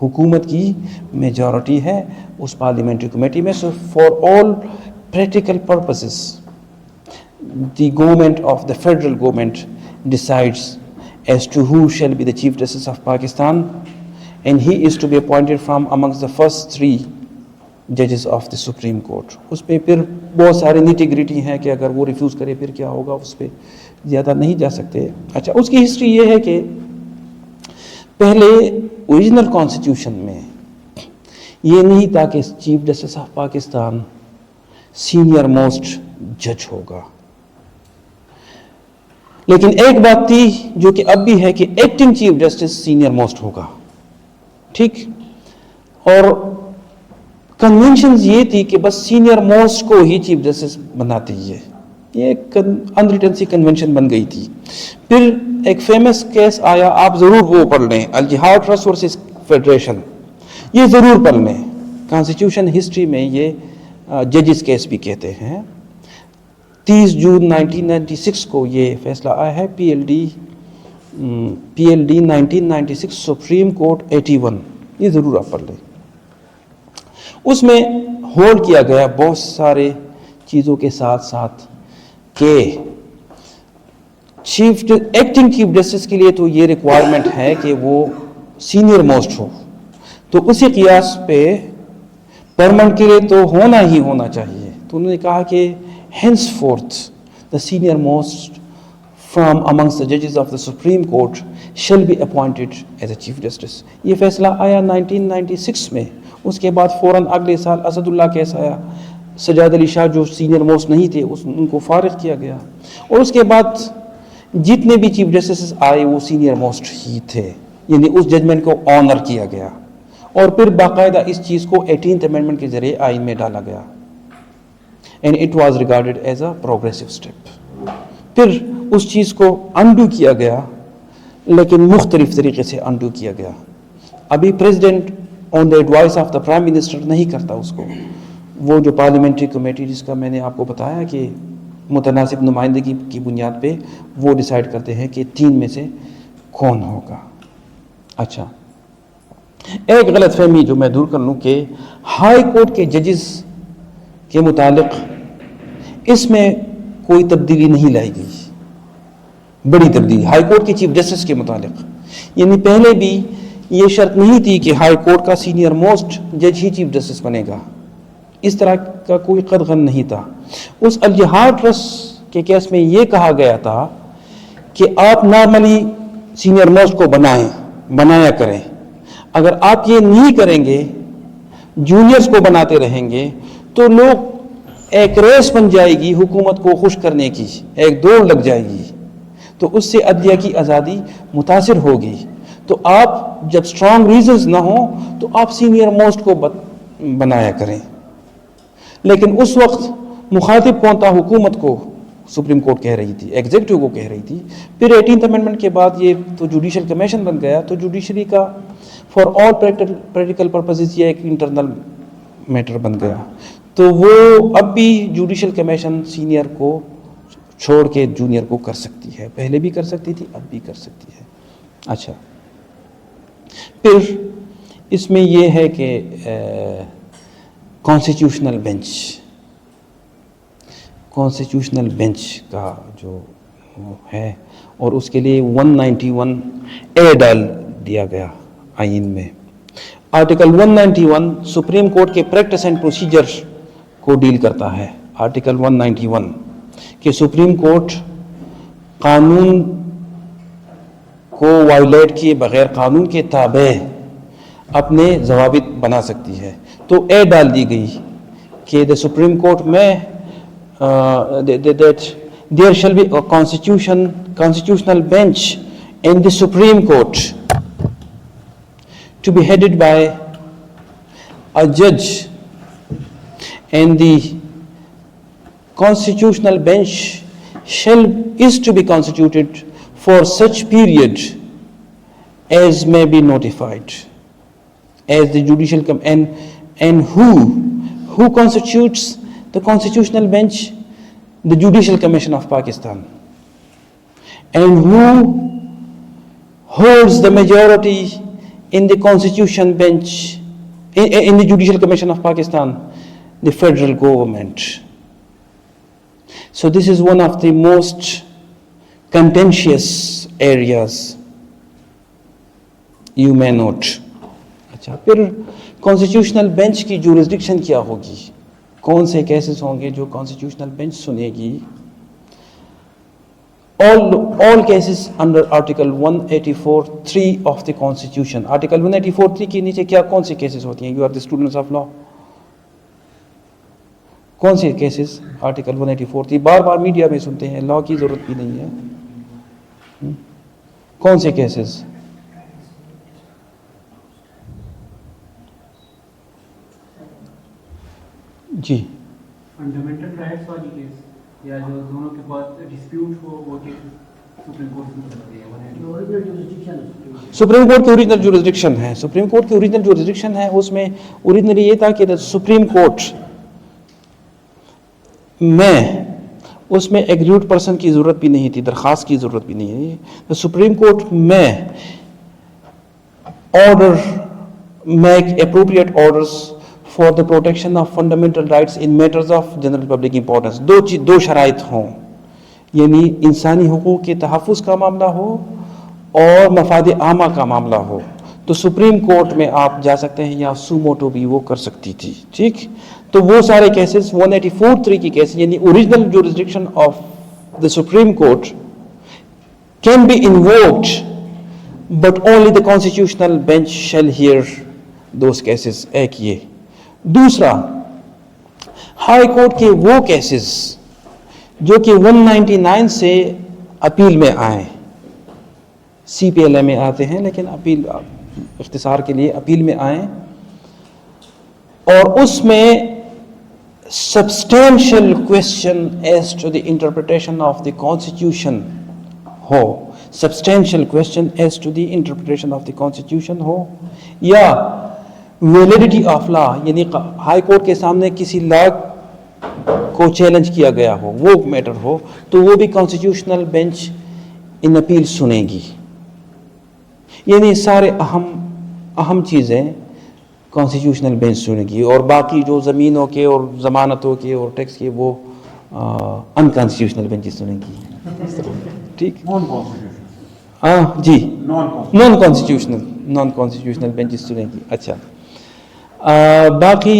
حکومت کی میجورٹی ہے اس پارلیمنٹری کمیٹی میں. So for all practical purposes the government of the federal government decides as to who shall be the Chief Justice of Pakistan, and he is to be appointed from amongst the first 3 judges of the Supreme Court. اس پہ پھر بہت سارے نیٹی گریٹی ہیں کہ اگر وہ ریفیوز کرے پھر کیا ہوگا, اس پہ زیادہ نہیں جا سکتے. اچھا, اس کی ہسٹری یہ ہے کہ پہلے اوریجنل کانسٹیٹیوشن میں یہ نہیں تھا کہ chief justice of Pakistan senior most جج ہوگا, لیکن ایک بات تھی جو کہ اب بھی ہے کہ acting chief justice senior most ہوگا. ٹھیک, اور کنونشنز یہ تھی کہ بس سینئر موسٹ کو ہی چیف جسٹس بناتے ہی ہے. یہ ایک انریٹن سی کنونشن بن گئی تھی. پھر ایک فیمس کیس آیا, آپ ضرور وہ پڑھ لیں, الجہاد ٹرسٹ ورسز فیڈریشن, یہ ضرور پڑھ لیں. کانسٹیٹیوشن ہسٹری میں یہ ججز کیس بھی کہتے ہیں. 30 جون 1996 کو یہ فیصلہ آیا ہے, P L D 1996 supreme court 81, یہ ضرور آپ پڑھ لیں. اس میں ہولڈ کیا گیا بہت سارے چیزوں کے ساتھ ساتھ کہ ایکٹنگ چیف جسٹس کے لیے تو یہ ریکوائرمنٹ ہے کہ وہ سینئر موسٹ ہو, تو اسی قیاس پہ پرمنٹ کے لیے تو ہونا ہی ہونا چاہیے. تو انہوں نے کہا کہ henceforth the senior most from amongst the judges of the Supreme Court shall be appointed as a Chief Justice. یہ فیصلہ آیا 1996 میں. اس کے بعد فوراً اگلے سال اسد اللہ کیس آیا, سجاد علی شاہ جو سینئر موسٹ نہیں تھے ان کو فارغ کیا گیا, اور اس کے بعد جتنے بھی چیف جسٹس آئے وہ سینئر موسٹ ہی تھے, یعنی اس ججمنٹ کو آنر کیا گیا, اور پھر باقاعدہ اس چیز کو 18th امینڈمنٹ کے ذریعے آئین میں ڈالا گیا, and it was regarded as a progressive step. پھر اس چیز کو انڈو کیا گیا, لیکن مختلف طریقے سے انڈو کیا گیا. ابھی president on the advice of the prime minister نہیں کرتا اس کو, وہ جو پارلیمنٹری کمیٹی جس کا میں نے آپ کو بتایا کہ متناسب نمائندگی کی بنیاد پہ وہ ڈیسائیڈ کرتے ہیں کہ 3 میں سے کون ہوگا. اچھا, ایک غلط فہمی جو میں دور کر لوں کہ ہائی کورٹ کے ججز کے متعلق اس میں کوئی تبدیلی نہیں لائی گئی, بڑی تبدیلی ہائی کورٹ کے چیف جسٹس کے متعلق. یعنی پہلے بھی یہ شرط نہیں تھی کہ ہائی کورٹ کا سینئر موسٹ جج ہی چیف جسٹس بنے گا, اس طرح کا کوئی قدغن نہیں تھا. اس الجہاد ٹرسٹ کے کیس میں یہ کہا گیا تھا کہ آپ نارملی سینئر موسٹ کو بنایا کریں, اگر آپ یہ نہیں کریں گے, جونیئرز کو بناتے رہیں گے, تو لوگ ایک ریس بن جائے گی حکومت کو خوش کرنے کی, ایک دوڑ لگ جائے گی, تو اس سے عدلیہ کی آزادی متاثر ہوگی. تو آپ جب سٹرانگ ریزنز نہ ہوں تو آپ سینئر موسٹ کو بنایا کریں. لیکن اس وقت مخاطب کون تھا؟ حکومت کو سپریم کورٹ کہہ رہی تھی, ایگزیکٹو کو کہہ رہی تھی. پھر 18th امینڈمنٹ کے بعد یہ تو جوڈیشل کمیشن بن گیا, تو جوڈیشری کا فار آل پریکٹیکل پرپزز یہ ایک انٹرنل میٹر بن گیا. تو وہ اب بھی جوڈیشل کمیشن سینئر کو چھوڑ کے جونیئر کو کر سکتی ہے, پہلے بھی کر سکتی تھی, اب بھی کر سکتی ہے. اچھا, پھر اس میں یہ ہے کہ کانسٹیٹیوشنل بینچ کا جو ہے, اور اس کے لیے 191A ڈال دیا گیا آئین میں. آرٹیکل 191 سپریم کورٹ کے پریکٹس اینڈ پروسیجر کو ڈیل کرتا ہے. آرٹیکل 191 کہ سپریم کورٹ قانون کو وائلیٹ کیے بغیر قانون کے تابع اپنے ضوابط بنا سکتی ہے. تو اے ڈال دی گئی کہ دا سپریم کورٹ میں there shall be a constitutional bench in the Supreme Court to be headed by a judge, and the constitutional bench is to be constituted for such period as may be notified as the judicial and who constitutes the constitutional bench? The Judicial Commission of Pakistan. And who holds the majority in the Constitution bench, in the Judicial Commission of Pakistan, the federal government. So this is one of the most contentious areas, you may note. اچھا پھر کانسٹیٹیوشنل بینچ کی جورسڈکشن کیا ہوگی, کون سے کیسز ہوں گے جو کانسٹیٹیوشنل بینچ سنے گی؟ all cases under article 184(3) of the constitution. article 184(3) کے نیچے کیا کون سے کیسز ہوتی ہیں؟ you are the students of law. کون سے کیسز article 184(3) بار بار میڈیا میں سنتے ہیں, لا کی ضرورت بھی نہیں ہے. کون سے کیسز؟ جی فنڈامنٹل رائٹس والی کیس یا جو دونوں کے بعد ڈسپیوٹ ہو وہ کیس سپریم کورٹ میں چلتی ہے. سپریم کورٹ کی اوریجنل جورسڈکشن ہے, سپریم کورٹ کی اوریجنل جورسڈکشن ہے. اس میں اوریجنلی یہ تھا کہ سپریم کورٹ میں اس میں ایگریوڈ پرسن کی ضرورت بھی نہیں تھی, درخواست کی ضرورت بھی نہیں ہے. سپریم کورٹ میں order make appropriate orders for the protection of fundamental rights in matters of general public importance. دو شرائط ہوں, یعنی انسانی حقوق کے تحفظ کا معاملہ ہو اور مفاد عامہ کا معاملہ ہو, تو سپریم کورٹ میں آپ جا سکتے ہیں, یا سوموٹو بھی وہ کر سکتی تھی. ٹھیک, تو وہ سارے کیسز 184(3) کی کیسز, یعنی original jurisdiction of the Supreme Court can be invoked, but only the constitutional bench shall hear those cases. ایک یہ. دوسرا, ہائی کورٹ کے وہ کیسز جو کہ 199 سے اپیل میں آئے, سی پی ایل اے میں آتے ہیں لیکن اپیل اختصار کے لیے اپیل میں آئے, اور اس میں substantial question as to the interpretation of the constitution who, substantial question as to the interpretation of the constitution ہو, یا ویلیڈیٹی آف لا, یعنی ہائی کورٹ کے سامنے کسی لا کو چیلنج کیا گیا ہو, وہ میٹر ہو, تو وہ بھی کانسٹیٹیوشنل بینچ ان اپیل سنے گی. یعنی سارے اہم چیزیں کانسٹیٹیوشنل بینچ سنے گی, اور باقی جو زمینوں کے اور ضمانتوں کے اور ٹیکس کے وہ انکانسٹیٹیوشنل بینچ سنے گی. ٹھیک, جی, نان کانسٹیٹیوشنل بینچ سنے گی. اچھا, باقی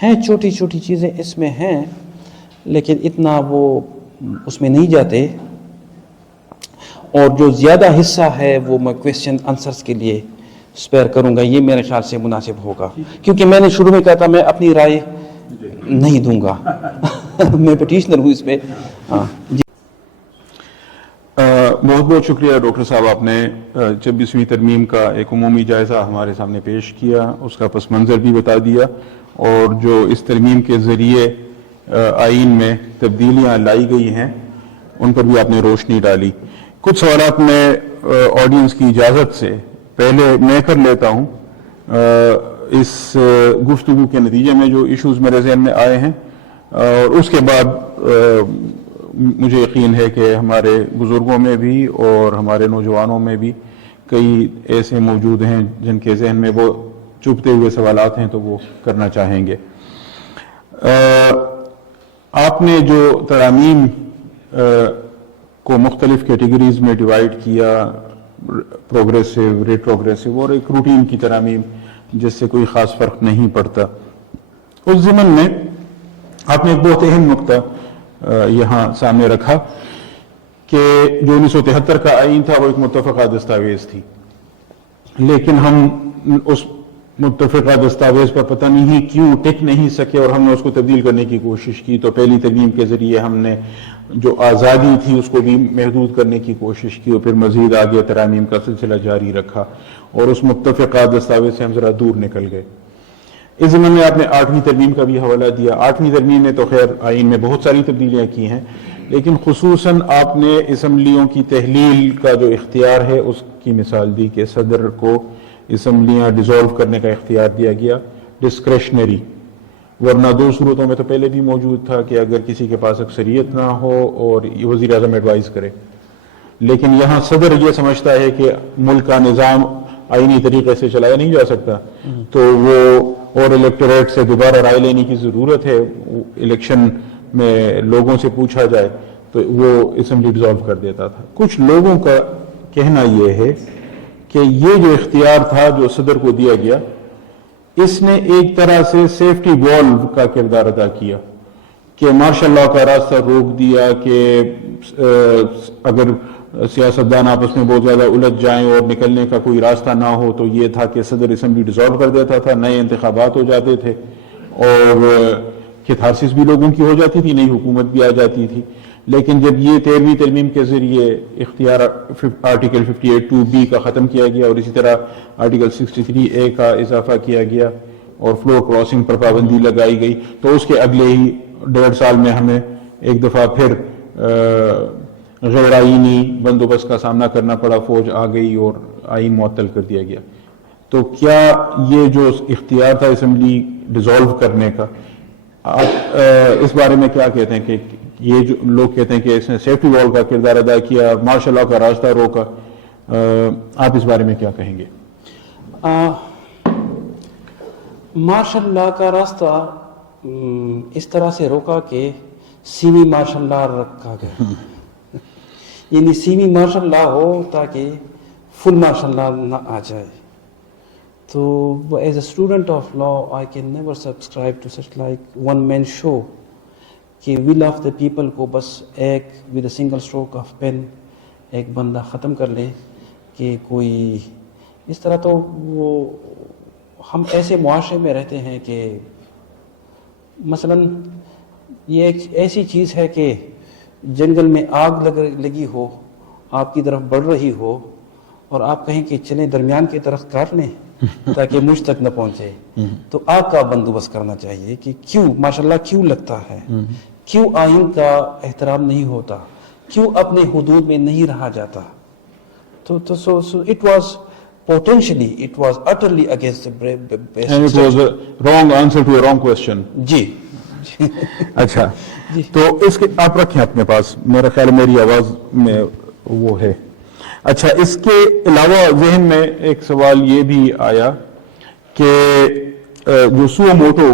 ہیں چھوٹی چھوٹی چیزیں اس میں ہیں, لیکن اتنا وہ اس میں نہیں جاتے, اور جو زیادہ حصہ ہے وہ میں کویسچن آنسرز کے لیے اسپیئر کروں گا. یہ میرے خیال سے مناسب ہوگا, کیونکہ میں نے شروع میں کہا تھا میں اپنی رائے نہیں دوں گا. میں پٹیشنر ہوں اس میں. جی, بہت بہت شکریہ ڈاکٹر صاحب, آپ نے 26ویں ترمیم کا ایک عمومی جائزہ ہمارے سامنے پیش کیا, اس کا پس منظر بھی بتا دیا, اور جو اس ترمیم کے ذریعے آئین میں تبدیلیاں لائی گئی ہیں ان پر بھی آپ نے روشنی ڈالی. کچھ سوالات میں آڈینس کی اجازت سے پہلے میں کر لیتا ہوں. اس گفتگو کے نتیجے میں جو ایشوز میرے ذہن میں آئے ہیں, اور اس کے بعد مجھے یقین ہے کہ ہمارے بزرگوں میں بھی اور ہمارے نوجوانوں میں بھی کئی ایسے موجود ہیں جن کے ذہن میں وہ چبھتے ہوئے سوالات ہیں تو وہ کرنا چاہیں گے. آپ نے جو ترامیم کو مختلف کیٹیگریز میں ڈیوائیڈ کیا, پروگریسو, ریٹروگریسو اور ایک روٹین کی ترامیم جس سے کوئی خاص فرق نہیں پڑتا, اس ضمن میں آپ نے ایک بہت اہم نقطہ یہاں سامنے رکھا کہ جو 1973 کا آئین تھا وہ ایک متفقہ دستاویز تھی, لیکن ہم اس متفقہ دستاویز پر پتہ نہیں کیوں ٹک نہیں سکے اور ہم نے اس کو تبدیل کرنے کی کوشش کی. تو پہلی ترمیم کے ذریعے ہم نے جو آزادی تھی اس کو بھی محدود کرنے کی کوشش کی, اور پھر مزید آگے ترامیم کا سلسلہ جاری رکھا, اور اس متفقہ دستاویز سے ہم ذرا دور نکل گئے. اس زمانے میں آپ نے 8ویں ترمیم کا بھی حوالہ دیا. 8ویں ترمیم نے تو خیر آئین میں بہت ساری تبدیلیاں کی ہیں, لیکن خصوصاً آپ نے اسمبلیوں کی تحلیل کا جو اختیار ہے اس کی مثال دی کہ صدر کو اسمبلیاں ڈیزالو کرنے کا اختیار دیا گیا, ڈسکریشنری, ورنہ دو صورتوں میں تو پہلے بھی موجود تھا کہ اگر کسی کے پاس اکثریت نہ ہو اور وزیر اعظم ایڈوائز کرے لیکن یہاں صدر یہ سمجھتا ہے کہ ملک کا نظام آئینی طریقے سے چلایا نہیں جا سکتا، تو وہ اور الیکٹوریٹ سے دوبارہ رائے لینے کی ضرورت ہے، الیکشن میں لوگوں سے پوچھا جائے، تو وہ اسمبلی ڈیزالو کر دیتا تھا۔ کچھ لوگوں کا کہنا یہ ہے کہ یہ جو اختیار تھا جو صدر کو دیا گیا، اس نے ایک طرح سے سیفٹی والو کا کردار ادا کیا کہ مارشل لاء کا راستہ روک دیا کہ اگر سیاستدان آپس میں بہت زیادہ الجھ جائیں اور نکلنے کا کوئی راستہ نہ ہو، تو یہ تھا کہ صدر اسمبلی ڈیزالو کر دیتا تھا، نئے انتخابات ہو جاتے تھے اور کیتھارسس بھی لوگوں کی ہو جاتی تھی، نئی حکومت بھی آ جاتی تھی۔ لیکن جب یہ 13ویں ترمیم کے ذریعے اختیار آرٹیکل 58(2)B کا ختم کیا گیا اور اسی طرح آرٹیکل 63(A) کا اضافہ کیا گیا اور فلور کراسنگ پر پابندی لگائی گئی، تو اس کے اگلے ہی 1.5 سال میں ہمیں ایک دفعہ پھر غیر آئینی بندوبست کا سامنا کرنا پڑا، فوج آ گئی اور آئین معطل کر دیا گیا۔ تو کیا یہ جو اختیار تھا اسمبلی ڈیزالو کرنے کا، آپ اس بارے میں کیا کہتے ہیں کہ یہ جو لوگ کہتے ہیں کہ اس نے سیفٹی وال کا کردار ادا کیا، مارشل لاء کا راستہ روکا، آپ اس بارے میں کیا کہیں گے؟ مارشل لاء کا راستہ اس طرح سے روکا کہ سیمی مارشل لاء رکھا گیا، یعنی سیمی مارشل لاء ہو تاکہ فل مارشل لاء نہ آ جائے۔ تو as a student of law I can never subscribe to such like one man show کہ ول آف دا پیپل کو بس ایک with a single stroke of pen ایک بندہ ختم کر لے کہ کوئی اس طرح۔ تو وہ ہم ایسے معاشرے میں رہتے ہیں کہ مثلاً یہ ایک ایسی چیز ہے کہ جنگل میں آگ لگی ہو، آپ کی طرف بڑھ رہی ہو اور آپ کہیں کہ چلیں درمیان کی طرف کاٹ لیں تاکہ مجھ تک نہ پہنچے، تو آگ کا بندوبست کرنا چاہیے کہ کیوں ماشاءاللہ کیوں لگتا ہے، کیوں آئین کا احترام نہیں ہوتا، کیوں اپنے حدود میں نہیں رہا جاتا۔ تو so it was potentially it was utterly against the best. And it was a wrong answer to a wrong question. جی اچھا، تو اس کے آپ رکھیں اپنے پاس، میرا خیال میری آواز میں وہ ہے۔ اچھا، اس کے علاوہ ذہن میں ایک سوال یہ بھی آیا کہ جو سو موٹو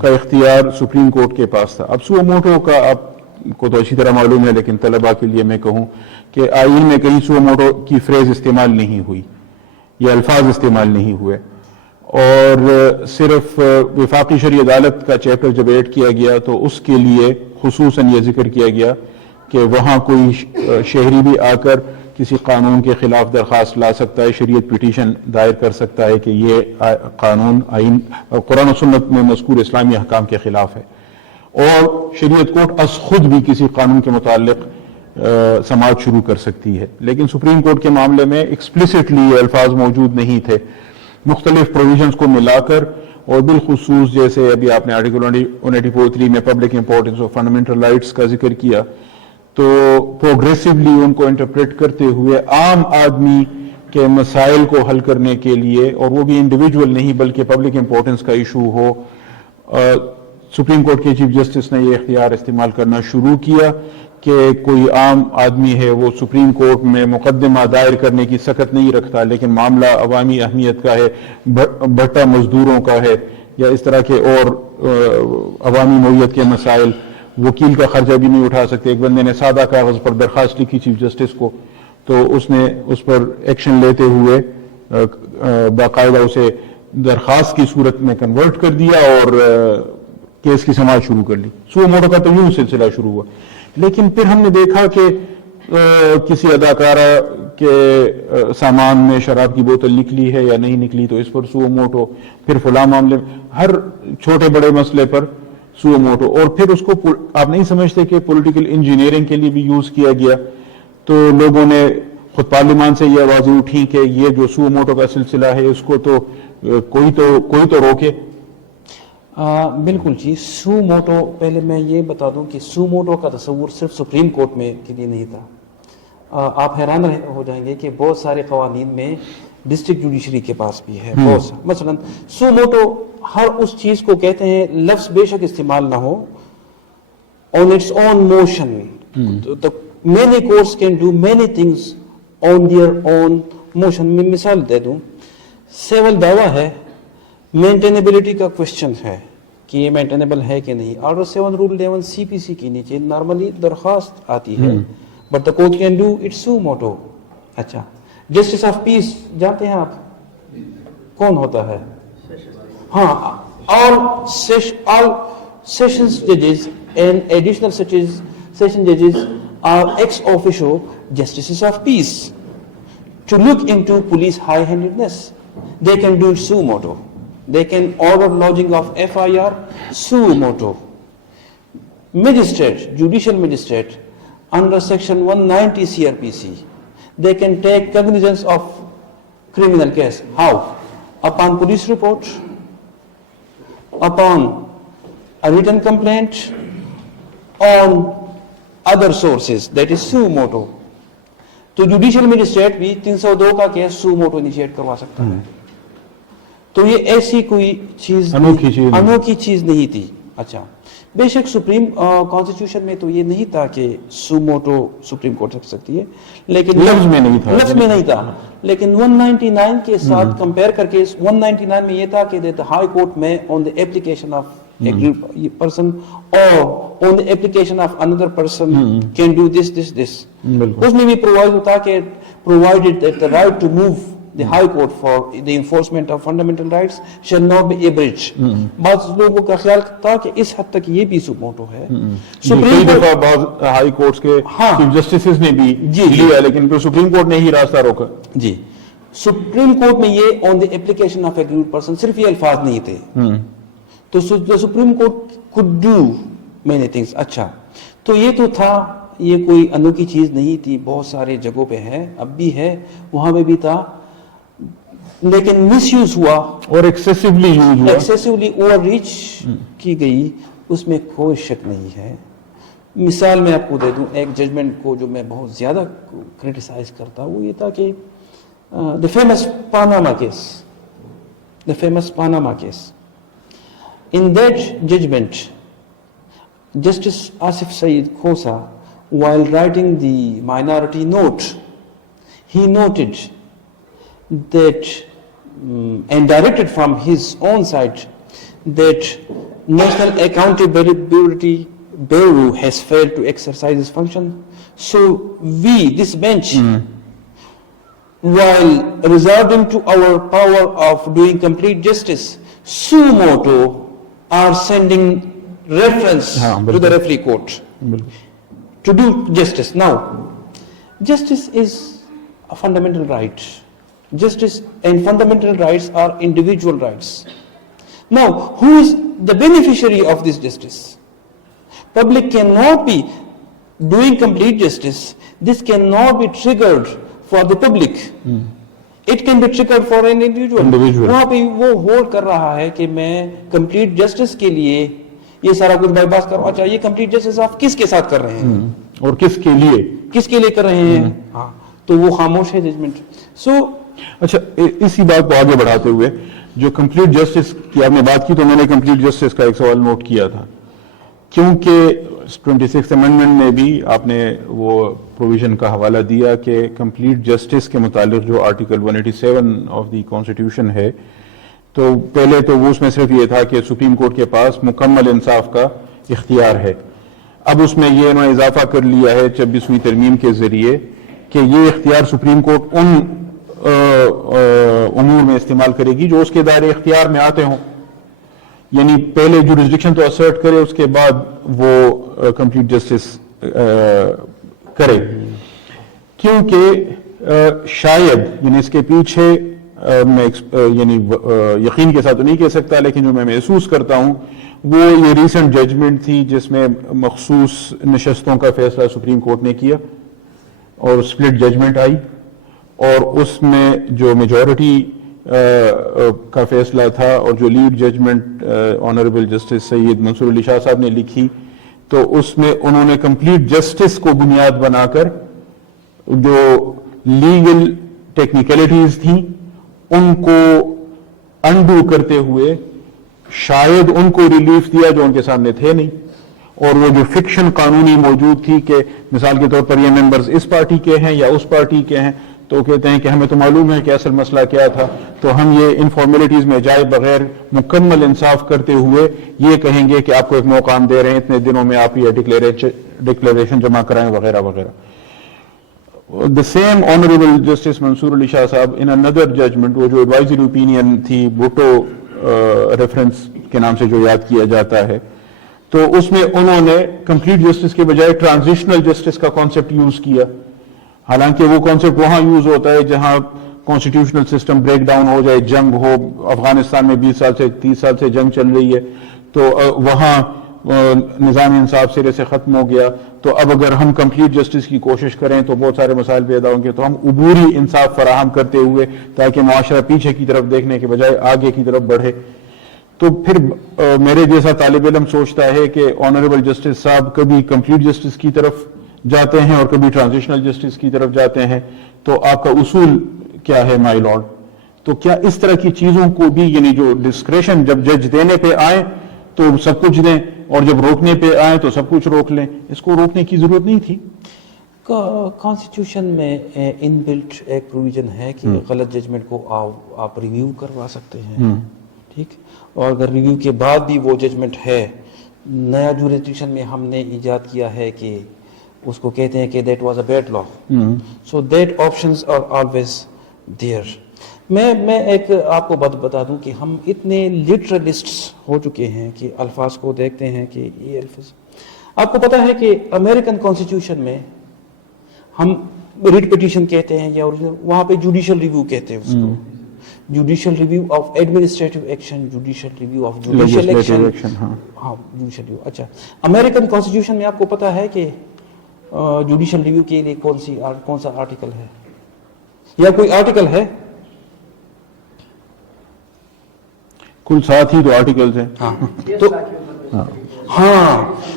کا اختیار سپریم کورٹ کے پاس تھا، اب سو موٹو کا آپ کو تو اچھی طرح معلوم ہے، لیکن طلباء کے لیے میں کہوں کہ آئین میں کہیں سو موٹو کی فریز استعمال نہیں ہوئی، یہ الفاظ استعمال نہیں ہوئے، اور صرف وفاقی شرعی عدالت کا چیپٹر جب ایڈ کیا گیا تو اس کے لیے خصوصاً یہ ذکر کیا گیا کہ وہاں کوئی شہری بھی آ کر کسی قانون کے خلاف درخواست لا سکتا ہے، شریعت پٹیشن دائر کر سکتا ہے کہ یہ قانون آئین قرآن و سنت میں مذکور اسلامی احکام کے خلاف ہے، اور شریعت کورٹ از خود بھی کسی قانون کے متعلق سماعت شروع کر سکتی ہے۔ لیکن سپریم کورٹ کے معاملے میں ایکسپلیسٹلی یہ الفاظ موجود نہیں تھے، مختلف پروویژنز کو ملا کر، اور بالخصوص جیسے ابھی آپ نے آرٹیکل 184(3) میں public importance of fundamental rights کا ذکر کیا، تو پروگریسولی ان کو انٹرپریٹ کرتے ہوئے عام آدمی کے مسائل کو حل کرنے کے لیے، اور وہ بھی انڈیویجول نہیں بلکہ پبلک امپورٹنس کا ایشو ہو، سپریم کورٹ کے چیف جسٹس نے یہ اختیار استعمال کرنا شروع کیا کہ کوئی عام آدمی ہے وہ سپریم کورٹ میں مقدمہ دائر کرنے کی سخت نہیں رکھتا، لیکن معاملہ عوامی اہمیت کا ہے، بھٹا مزدوروں کا ہے یا اس طرح کے اور عوامی نوعیت کے مسائل، وکیل کا خرچہ بھی نہیں اٹھا سکتے۔ ایک بندے نے سادہ کاغذ پر درخواست لکھی چیف جسٹس کو، تو اس نے اس پر ایکشن لیتے ہوئے باقاعدہ اسے درخواست کی صورت میں کنورٹ کر دیا اور کیس کی سماعت شروع کر لی۔ سو موٹو کا تو یوں سلسلہ شروع ہوا، لیکن پھر ہم نے دیکھا کہ کسی اداکارہ کے سامان میں شراب کی بوتل نکلی ہے یا نہیں نکلی تو اس پر سو موٹو، پھر فلاں معاملے، ہر چھوٹے بڑے مسئلے پر سو موٹو، اور پھر اس کو آپ نہیں سمجھتے کہ پولیٹیکل انجینئرنگ کے لیے بھی یوز کیا گیا؟ تو لوگوں نے خود پارلیمان سے یہ آوازیں اٹھی کہ یہ جو سو موٹو کا سلسلہ ہے اس کو تو کوئی تو روکے۔ بالکل جی، سو موٹو، پہلے میں یہ بتا دوں کہ سو موٹو کا تصور صرف سپریم کورٹ میں کے لیے نہیں تھا۔ آپ حیران ہو جائیں گے کہ بہت سارے قوانین میں ڈسٹرکٹ جوڈیشری کے پاس بھی ہے بہت، مثلا سو موٹو ہر اس چیز کو کہتے ہیں، لفظ بے شک استعمال نہ ہو، on its own motion, many courts can do many things on their own motion. میں مثال دے دوں, سیول دعویٰ ہے, مینٹینیبلٹی کا کوشچن ہے کہ یہ مینٹینیبل ہے کہ نہیں. آرڈر 7 رول 11 سی پی سی کے نیچے نارملی درخواست آتی ہے, but the court can do it so motto. اچھا, جسٹس آف پیس جانتے ہیں آپ کون ہوتا ہے؟ ہاں, all sessions judges and additional session judges are ex officio justices of peace to look into police high-handedness. They can do it suo motu. They can order lodging of FIR suo motu. Magistrate, judicial magistrate, under section 190 CRPC, they can take cognizance of criminal case. How? Upon police report, upon a written complaint, on other sources, that is suo motu. تو جوڈیشل میجسٹریٹ بھی 302 کا کیس سو موٹو انیشیٹ کروا سکتا ہے. تو یہ ایسی کوئی چیز انوکھی چیز نہیں تھی. اچھا, بے شک سپریم کانسٹیٹیوشن میں تو یہ نہیں تھا کہ سو موٹو سپریم کورٹ رکھ سکتی ہے, لیکن لفظ میں نہیں تھا. لیکن 199 کے ساتھ کمپیئر کر کے 199 میں یہ تھا کہ ہائی کورٹ میں on the application of a person or on the application of another person can do this. اس میں بھی پرووائڈ ہوتا کہ provided that the right to move the high court for the enforcement of fundamental rights shall not be abridged. بعض لوگوں کا خیال تھا کہ اس حد تک یہ بھی سپورٹو ہے. کئی دفعہ بعض ہائی کورٹس کے چیف جسٹسز نے بھی لیا, لیکن پھر سپریم کورٹ نے ہی راستہ روکا. جی, سپریم کورٹ میں یہ on the application of a group person صرف یہ الفاظ نہیں تھے. تو supreme court could do many things. اچھا, تو یہ تو تھا, یہ کوئی انوکھی چیز نہیں تھی, بہت سارے جگہوں پہ ہے, اب بھی ہے, وہاں پہ بھی تھا, لیکن مس یوز ہوا اور ایکسیسولی اوور ریچ کی گئی, اس میں کوئی شک نہیں ہے. مثال میں آپ کو دے دوں, ایک ججمنٹ کو جو میں بہت زیادہ کرٹیسائز کرتا وہ یہ تھا کہ the famous Panama case. In that judgment, Justice Asif Saeed Khosa, while writing the minority note, he noted that and directed from his own side that National Accountability Bureau has failed to exercise its function. So we, this bench, while resorting to our power of doing complete justice, suo motu are sending reference to the referee court to do justice. Now, justice is a fundamental right. Justice and fundamental rights are individual rights. Now, who is the beneficiary of this justice? Public cannot be doing complete justice. This cannot be triggered for the public. It can be triggered for an individual. وہاں پہ وہ ہولڈ کر رہا ہے کہ میں کمپلیٹ جسٹس کے لیے یہ سارا کچھ بائی پاس کروں. اچھا, یہ کمپلیٹ جسٹس آپ کس کے ساتھ کر رہے ہیں اور کس کے لیے کر رہے ہیں؟ تو وہ خاموش ہے ججمنٹ. سو اچھا, اسی بات کو آگے بڑھاتے ہوئے جو کمپلیٹ جسٹس کی آپ نے بات کی, تو میں نے کمپلیٹ جسٹس کا ایک سوال نوٹ کیا تھا, کیونکہ 26 امینڈمنٹ میں بھی آپ نے وہ پروویژن کا حوالہ دیا کہ کمپلیٹ جسٹس کے متعلق جو آرٹیکل 187 آف دی کانسٹیٹیوشن ہے, تو پہلے تو وہ اس میں صرف یہ تھا کہ سپریم کورٹ کے پاس مکمل انصاف کا اختیار ہے. اب اس میں یہ انہوں نے اضافہ کر لیا ہے 26ویں ترمیم کے ذریعے کہ یہ اختیار سپریم کورٹ ان امور میں استعمال کرے گی جو اس کے دائرے اختیار میں آتے ہوں. یعنی پہلے جورسڈکشن تو اسرٹ کرے, اس کے بعد وہ کمپلیٹ جسٹس کرے, کیونکہ شاید یعنی اس کے پیچھے میں یعنی یقین کے ساتھ تو نہیں کہہ سکتا, لیکن جو میں محسوس کرتا ہوں وہ یہ ریسنٹ ججمنٹ تھی جس میں مخصوص نشستوں کا فیصلہ سپریم کورٹ نے کیا اور سپلٹ ججمنٹ آئی, اور اس میں جو میجورٹی کا فیصلہ تھا اور جو لیڈ ججمنٹ آنریبل جسٹس سید منصور علی شاہ صاحب نے لکھی, تو اس میں انہوں نے کمپلیٹ جسٹس کو بنیاد بنا کر جو لیگل ٹیکنیکلٹیز تھیں ان کو انڈو کرتے ہوئے شاید ان کو ریلیف دیا جو ان کے سامنے تھے نہیں, اور وہ جو فکشن قانونی موجود تھی کہ مثال کے طور پر یہ ممبرز اس پارٹی کے ہیں یا اس پارٹی کے ہیں، تو کہتے ہیں کہ ہمیں تو معلوم ہے کہ اصل مسئلہ کیا تھا، تو ہم یہ ان فارمیلٹیز میں جائے بغیر مکمل انصاف کرتے ہوئے یہ کہیں گے کہ آپ کو ایک موقع ہم دے رہے ہیں، اتنے دنوں میں آپ یہ ڈکلیریشن جمع کرائیں وغیرہ وغیرہ. The same Honorable Justice Mansoor Ali Shah صاحب in another judgment، وہ جو advisory opinion تھی بھٹو ریفرنس کے نام سے جو یاد کیا جاتا ہے، تو اس میں انہوں نے کمپلیٹ جسٹس کے بجائے ٹرانزیشنل جسٹس کا کانسیپٹ یوز کیا. حالانکہ وہ کانسیپٹ وہاں یوز ہوتا ہے جہاں کانسٹیٹیوشنل سسٹم بریک ڈاؤن ہو جائے، جنگ ہو، افغانستان میں 20 سال سے 30 سال سے جنگ چل رہی ہے، تو وہاں نظام انصاف سرے سے ختم ہو گیا. تو اب اگر ہم کمپلیٹ جسٹس کی کوشش کریں تو بہت سارے مسائل پیدا ہوں گے، تو ہم عبوری انصاف فراہم کرتے ہوئے تاکہ معاشرہ پیچھے کی طرف دیکھنے کے بجائے آگے کی طرف بڑھے. تو پھر میرے جیسا طالب علم سوچتا ہے کہ آنریبل جسٹس صاحب کبھی کمپلیٹ جسٹس کی طرف جاتے ہیں اور کبھی ٹرانزیشنل جسٹس کی طرف جاتے ہیں، تو آپ کا اصول کیا ہے مائی لارڈ؟ تو کیا اس طرح کی چیزوں کو بھی، یعنی جو ڈسکریشن جب جج دینے پہ آئے تو سب کچھ دیں اور جب روکنے پہ آئے تو سب کچھ روک لیں، اس کو روکنے کی ضرورت نہیں تھی؟ کانسٹیٹیوشن میں ان بلٹ ایک پروویژن ہے کہ غلط ججمنٹ کو آپ ریویو کروا سکتے ہیں، ٹھیک، اور اگر ریویو کے بعد بھی وہ ججمنٹ ہے، نیا جوریسڈکشن میں ہم نے ایجاد کیا ہے کہ اس کو کہتے ہیں کہ that was a bad law, so that options are always there. میں ایک آپ کو بات بتا دوں کہ ہم اتنے لٹرلسٹس ہو چکے ہیں کہ الفاظ کو دیکھتے ہیں کہ یہ الفاظ، آپ کو پتا ہے کہ امریکن کانسٹیٹیوشن میں ہم ریٹ پٹیشن کہتے ہیں یا وہاں پہ جوڈیشل ریویو کہتے ہیں اس کو، judicial review of administrative action, judicial review of judicial action, ہاں جوڈیشل ریویو. اچھا، امریکن کانسٹیٹیوشن میں آپ کو پتا ہے کہ جوڈیشل ریویو کے لیے کون سا آرٹیکل ہے یا کوئی آرٹیکل ہے؟ کل 7 ہی تو آرٹیکلز ہیں. تو ہاں،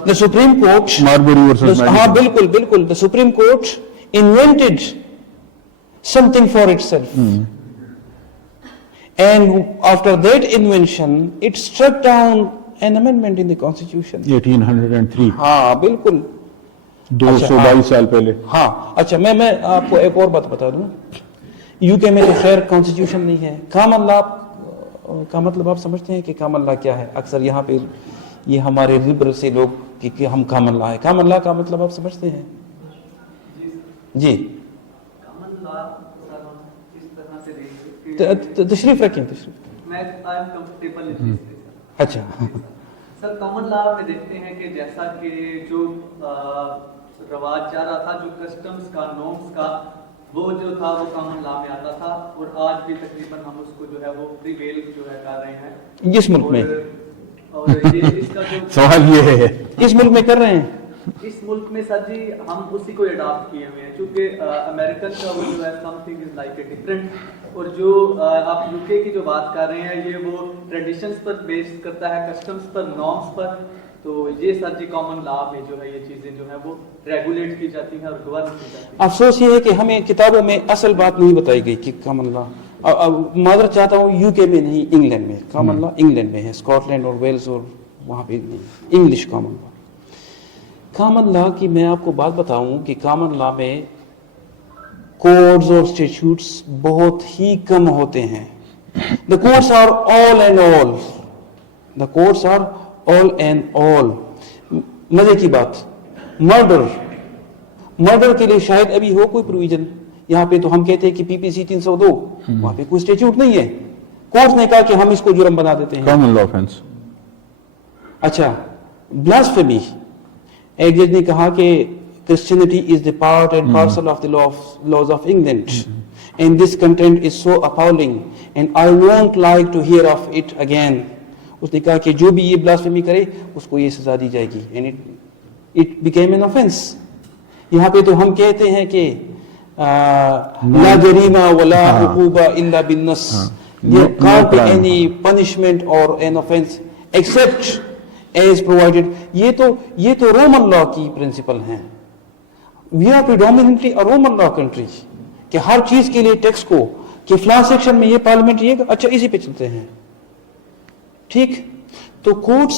the Supreme Court، Marbury versus ہاں بالکل بالکل، the Supreme Court invented something for itself. And after that invention, it struck down an amendment in the Constitution. 1803. ہاں بالکل، 222 سال پہلے. ہاں. اچھا، میں آپ کو ایک اور بات بتا دوں. یو کے میں تو خیر کانسٹیٹیوشن نہیں ہے. کامن لا کا مطلب آپ سمجھتے ہیں کہ کامن لا کیا ہے؟ اکثر یہاں پہ یہ ہمارے لبرل سے لوگ کہ ہم کامن لا ہے، کامن لا کا مطلب آپ سمجھتے ہیں؟ جی کامن لا اس طرح سے تشریف رکھیں، تشریف. میں کمفرٹیبل. اچھا سر، کامن لا میں دیکھتے ہیں کہ جیسا کہ جو رواج چل رہا تھا، جو کسٹمز کا، نارمز کا، وہ جو تھا وہ کامن لا میں آتا تھا، اور آج بھی تقریباً ہم اس کو جو ہے وہ پریویل جو ہے کر رہے ہیں جس ملک میں. اور یہ اس کا جو سوال یہ ہے اس ملک میں کر رہے ہیں، اس ملک میں سر جی ہم اسی کو اڈاپٹ کیے ہوئے ہیں، چونکہ امریکن کا وہ جو ہے some thing is like a different. اور جو آپ یو کے کی جو بات کر رہے ہیں، یہ وہ ٹریڈیشنز پر بیس کرتا ہے، کسٹمز پر، نارمز پر. تو یہ سر جی کامن لا میں جو ہے یہ چیزیں جو ہے وہ ریگولیٹ کی جاتی ہیں اور گورن کی جاتی ہیں. افسوس یہ ہے کہ ہمیں کتابوں میں اصل بات نہیں بتائی گئی کہ کامن لا. معذرت چاہتا ہوں، یو کے میں نہیں، انگلینڈ میں کامن لا انگلینڈ میں ہے، اسکاٹ لینڈ اور ویلز اور وہاں پہ English common law. Common law کی میں آپ کو بات بتاؤں کہ کامن لا میں کوڈز اور اسٹیچیوٹس بہت ہی کم ہوتے ہیں. The courts are all and all. The courts are all and all. مزے کی بات، مرڈر کے لیے شاید ابھی ہو کوئی پروویژن. یہاں پہ تو ہم کہتے ہیں کہ پی پی سی 302، وہاں پہ کوئی اسٹیچیوٹ نہیں ہے. کورٹ نے کہا کہ ہم اس کو جرم بنا دیتے ہیں. Common law offence. اچھا، بلاسفیمی، ایک جج نے کہا کہ Christianity is the part and parcel of the laws of England, and this content is so appalling, and I won't like to hear of it again. اس نے کہا کہ جو بھی یہ بلاسفیمی کرے اس کو یہ سزا دی جائے گی، and it became an offense. یہاں پہ تو ہم کہتے ہیں کہ لا جریمہ ولا عقوبہ الا بالنص. There can't be any punishment or an offense except as provided. یہ تو رومن لا کی پرنسپل ہیں. We are predominantly a Roman law country, کہ ہر چیز کے لیے ٹیکس کو کہ فلاں سیکشن میں یہ پارلیمنٹ یہ اچھا اسی پہ چلتے ہیں. ٹھیک، تو courts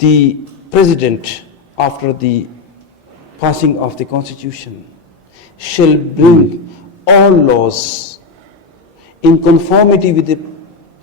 the president after the passing of the constitution shall bring all laws in conformity with the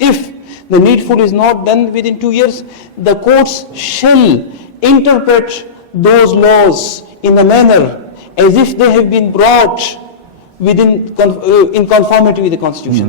if the needful is not done within 2 years, the courts shall interpret those laws in a manner as if they have been brought within in conformity with the constitution.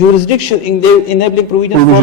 jurisdiction, enabling provisions for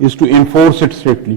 is to enforce it strictly.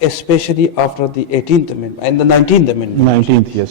especially after the 18th amendment and the 19th amendment. 19th, yes.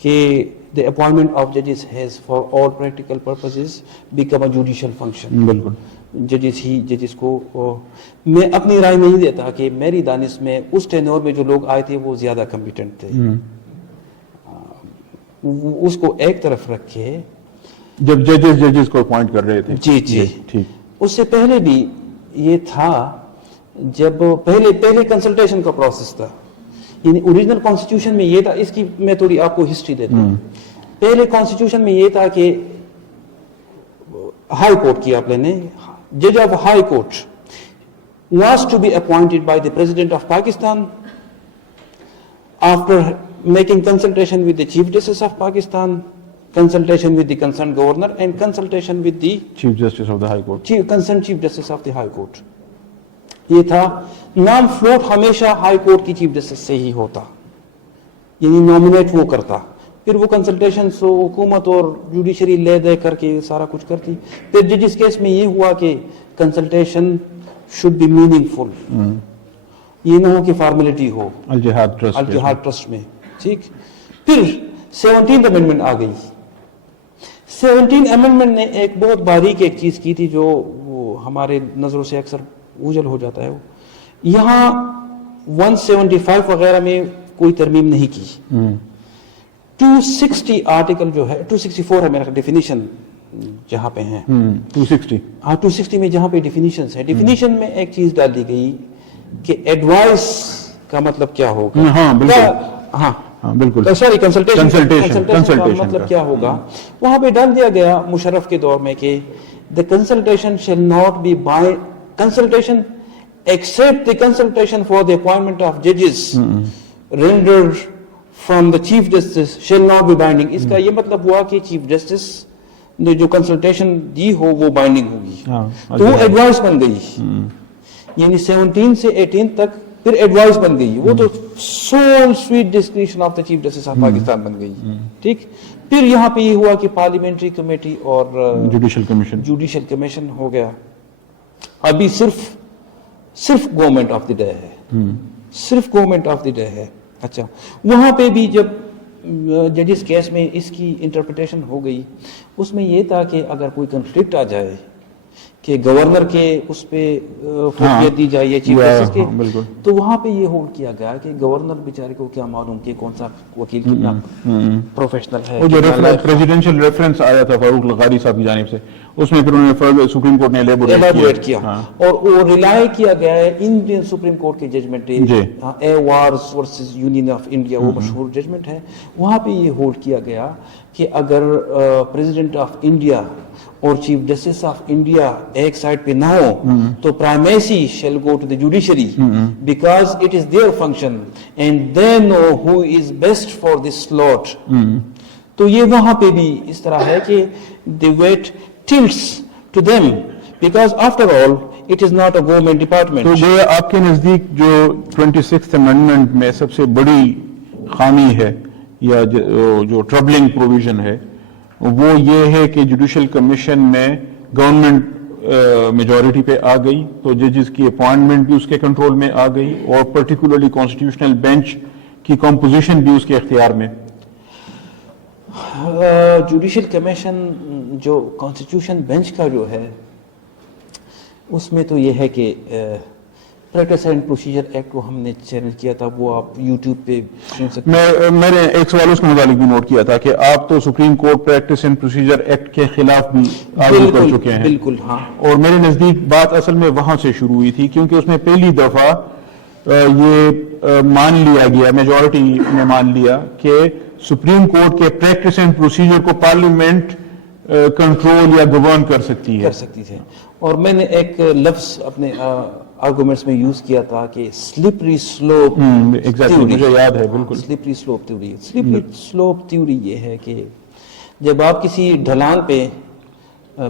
کہ the appointment of judges has for all practical purposes become a judicial function. بالکل. ججز کو میں اپنی رائے نہیں دیتا کہ میری دانش میں اس ٹینور میں جو لوگ آئے تھے وہ زیادہ کمپیٹنٹ تھے. اس کو ایک طرف رکھے جب ججز کو اپوائنٹ کر رہے تھے. جی ٹھیک. اس سے پہلے بھی یہ تھا جب پہلے کنسلٹیشن کا پروسیس تھا. یعنی اوریجنل کانسٹیٹیوشن میں یہ تھا, اس کی میں تھوڑی آپ کو ہسٹری دیتا ہوں. پہلے کانسٹیٹیوشن میں یہ تھا کہ ہائی کورٹ کی آپ لینے جج of high court was to be appointed by the president of Pakistan after making consultation with the chief justice of Pakistan, consultation with the concerned governor and consultation with the chief justice of the high court. concerned chief justice of the high court. یہ تھا نام فلوٹ ہمیشہ ہائی کورٹ کی چیف جسٹس سے ہی ہوتا, یعنی نامنیٹ وہ کرتا, پھر وہ کنسلٹیشن سو حکومت اور جوڈیشری لے دے کر کے سارا کچھ کرتی. پھر ججز کیس میں یہ ہوا کہ کنسلٹیشن شوڈ بی میننگ فل, یہ نہ ہو کہ فارمیلٹی ہو الجہاد ٹرسٹ میں. ٹھیک. پھر 17th امینڈمنٹ آ گئی. 17th امینڈمنٹ نے ایک بہت باریک ایک چیز کی تھی جو ہمارے نظروں سے اکثر اوجھل ہو جاتا ہے. یہاں 175 وغیرہ میں کوئی ترمیم نہیں کی. 260 آرٹیکل جو ہے 264 ہے میرا ڈیفینیشن جہاں پہ ہیں 260 میں جہاں پہ ڈیفینیشنز ہیں, ڈیفینیشن میں ایک چیز ڈال دی گئی کہ ایڈوائس کا مطلب کیا ہوگا. ہاں بالکل. سوری کنسلٹیشن کا مطلب کیا ہوگا. وہاں پہ ڈال دیا گیا مشرف کے دور میں کہ the consultation shall not be by consultation except the consultation for the appointment of judges rendered from the chief justice shall not be binding. اس کا یہ مطلب ہوا کہ چیف جسٹس نے جو کنسلٹیشن دی ہو وہ بائنڈنگ ہوگی. تو وہ ایڈوائس بن گئی, یعنی 17 سے 18 تک پھر ایڈوائس بن گئی. وہ تو sole sweet discretion of the chief justice of Pakistan بن گئی. ٹھیک. پھر یہاں پہ یہ ہوا کہ پارلیمنٹری کمیٹی اور جوڈیشل کمیشن ہو گیا. ابھی صرف گورنمنٹ آف دی ڈے ہے, صرف گورنمنٹ آف دی ڈے ہے. اچھا, وہاں پہ بھی جب ججز کیس میں اس کی انٹرپریٹیشن ہو گئی, اس میں یہ تھا کہ اگر کوئی کنفلکٹ آ جائے کہ گورنر کے اس پہ فوقیت دی جائے یا چیف جسٹس کے, تو وہاں پہ یہ ہولڈ کیا گیا کہ گورنر بیچارے کو کیا معلوم کہ کون سا وکیل کتنا پروفیشنل ہے. جو پریزیڈنشیل ریفرنس آیا تھا فاروق لغاری صاحب کی جانب سے, اس میں پھر انہوں نے سپریم کورٹ نے ایلیبوریٹ کیا اور وہ ریلائی کیا گیا ہے انڈین سپریم کورٹ کے ججمنٹ اے وارز ورسز یونین آف انڈیا, وہ مشہور ججمنٹ ہے. وہاں پہ یہ ہولڈ کیا گیا کہ اگر پریزیڈنٹ آف انڈیا اور چیف جسٹس آف انڈیا ایک سائڈ پہ نہ ہو تو primacy shall go to the judiciary because it is their function and they know who is best for this slot. تو یہ وہاں پہ بھی اس طرح ہے کہ the weight tilts to them because after all it is not a government department. تو جو آپ کے نزدیک جو 26th امینڈمنٹ میں سب سے بڑی خامی ہے یا جو ٹربلنگ پروویژن ہے وہ یہ ہے کہ جوڈیشل کمیشن میں گورنمنٹ میجورٹی پہ آ گئی, تو ججز کی اپوائنٹمنٹ بھی اس کے کنٹرول میں آ گئی, اور پرٹیکولرلی کانسٹیٹیوشنل بینچ کی کمپوزیشن بھی اس کے اختیار میں. جوڈیشل کمیشن جو کانسٹیٹیوشن بینچ کا جو ہے اس میں تو یہ ہے کہ پریکٹس اینڈ پروسیجر ایکٹ کو ہم نے چینل کیا تھا, وہ آپ یوٹیوب پہ سن سکتے ہیں. میں نے ایک سوال اس کے متعلق بھی نوٹ کیا تھا کہ آپ تو supreme court practice and procedure act کے خلاف بھی آرگو کر چکے ہیں. بالکل ہاں. اور میرے نزدیک بات اصل میں وہاں سے شروع ہوئی تھی, کیونکہ اس میں پہلی دفعہ یہ مان لیا گیا, میجورٹی نے مان لیا کہ سپریم کورٹ کے پریکٹس اینڈ پروسیجر کو پارلیمنٹ کنٹرول یا گورن کر سکتی ہے. اور میں نے ایک لفظ اپنے آرگومنٹس میں یوز کیا تھا کہ سلپری سلوپ. مجھے یاد ہے بالکل. Slippery slope theory. Slippery slope theory یہ ہے کہ جب آپ کسی ڈھلان پہ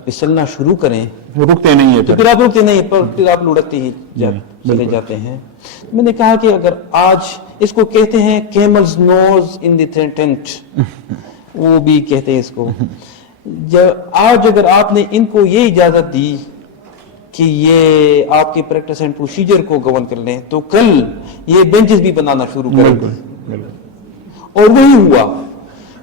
پھسلنا شروع کریں رکتے نہیں ہیں, پھر آپ رکتے نہیں, پر پھر آپ لڑکتے ہی چلے جاتے ہیں. میں نے کہا کہ اگر آج اس کو کہتے ہیں کیملز نوز ان دی ٹینٹ, وہ بھی کہتے ہیں اس کو. آج اگر آپ نے ان کو یہ اجازت دی کہ یہ آپ کے پریکٹس اینڈ پروسیجر کو گورن کر لیں, تو کل یہ بینچز بھی بنانا شروع کریں گے. اور وہی ہوا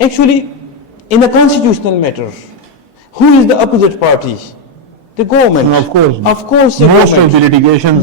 actually in a constitutional matter. Who is the opposite party? The government. Of course. Of course the Most of government. the litigations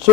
So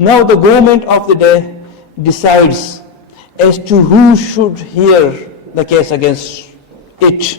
Now the government of the day decides as to who should hear the case against it.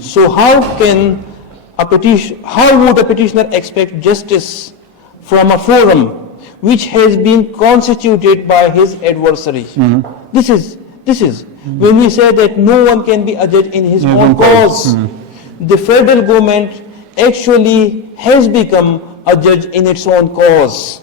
So how would a petitioner expect justice from a forum which has been constituted by his adversary? This is when we say that no one can be a judge in his own cause. The federal government actually has become a judge in its own cause.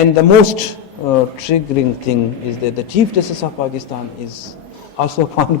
And the most triggering thing is that the Chief Justice of Pakistan is also appointed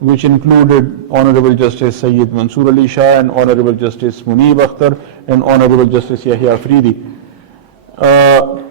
which included Honorable Justice Sayyid Mansoor Ali Shah and Honorable Justice Munib Akhtar and Honorable Justice Yahya Afridi.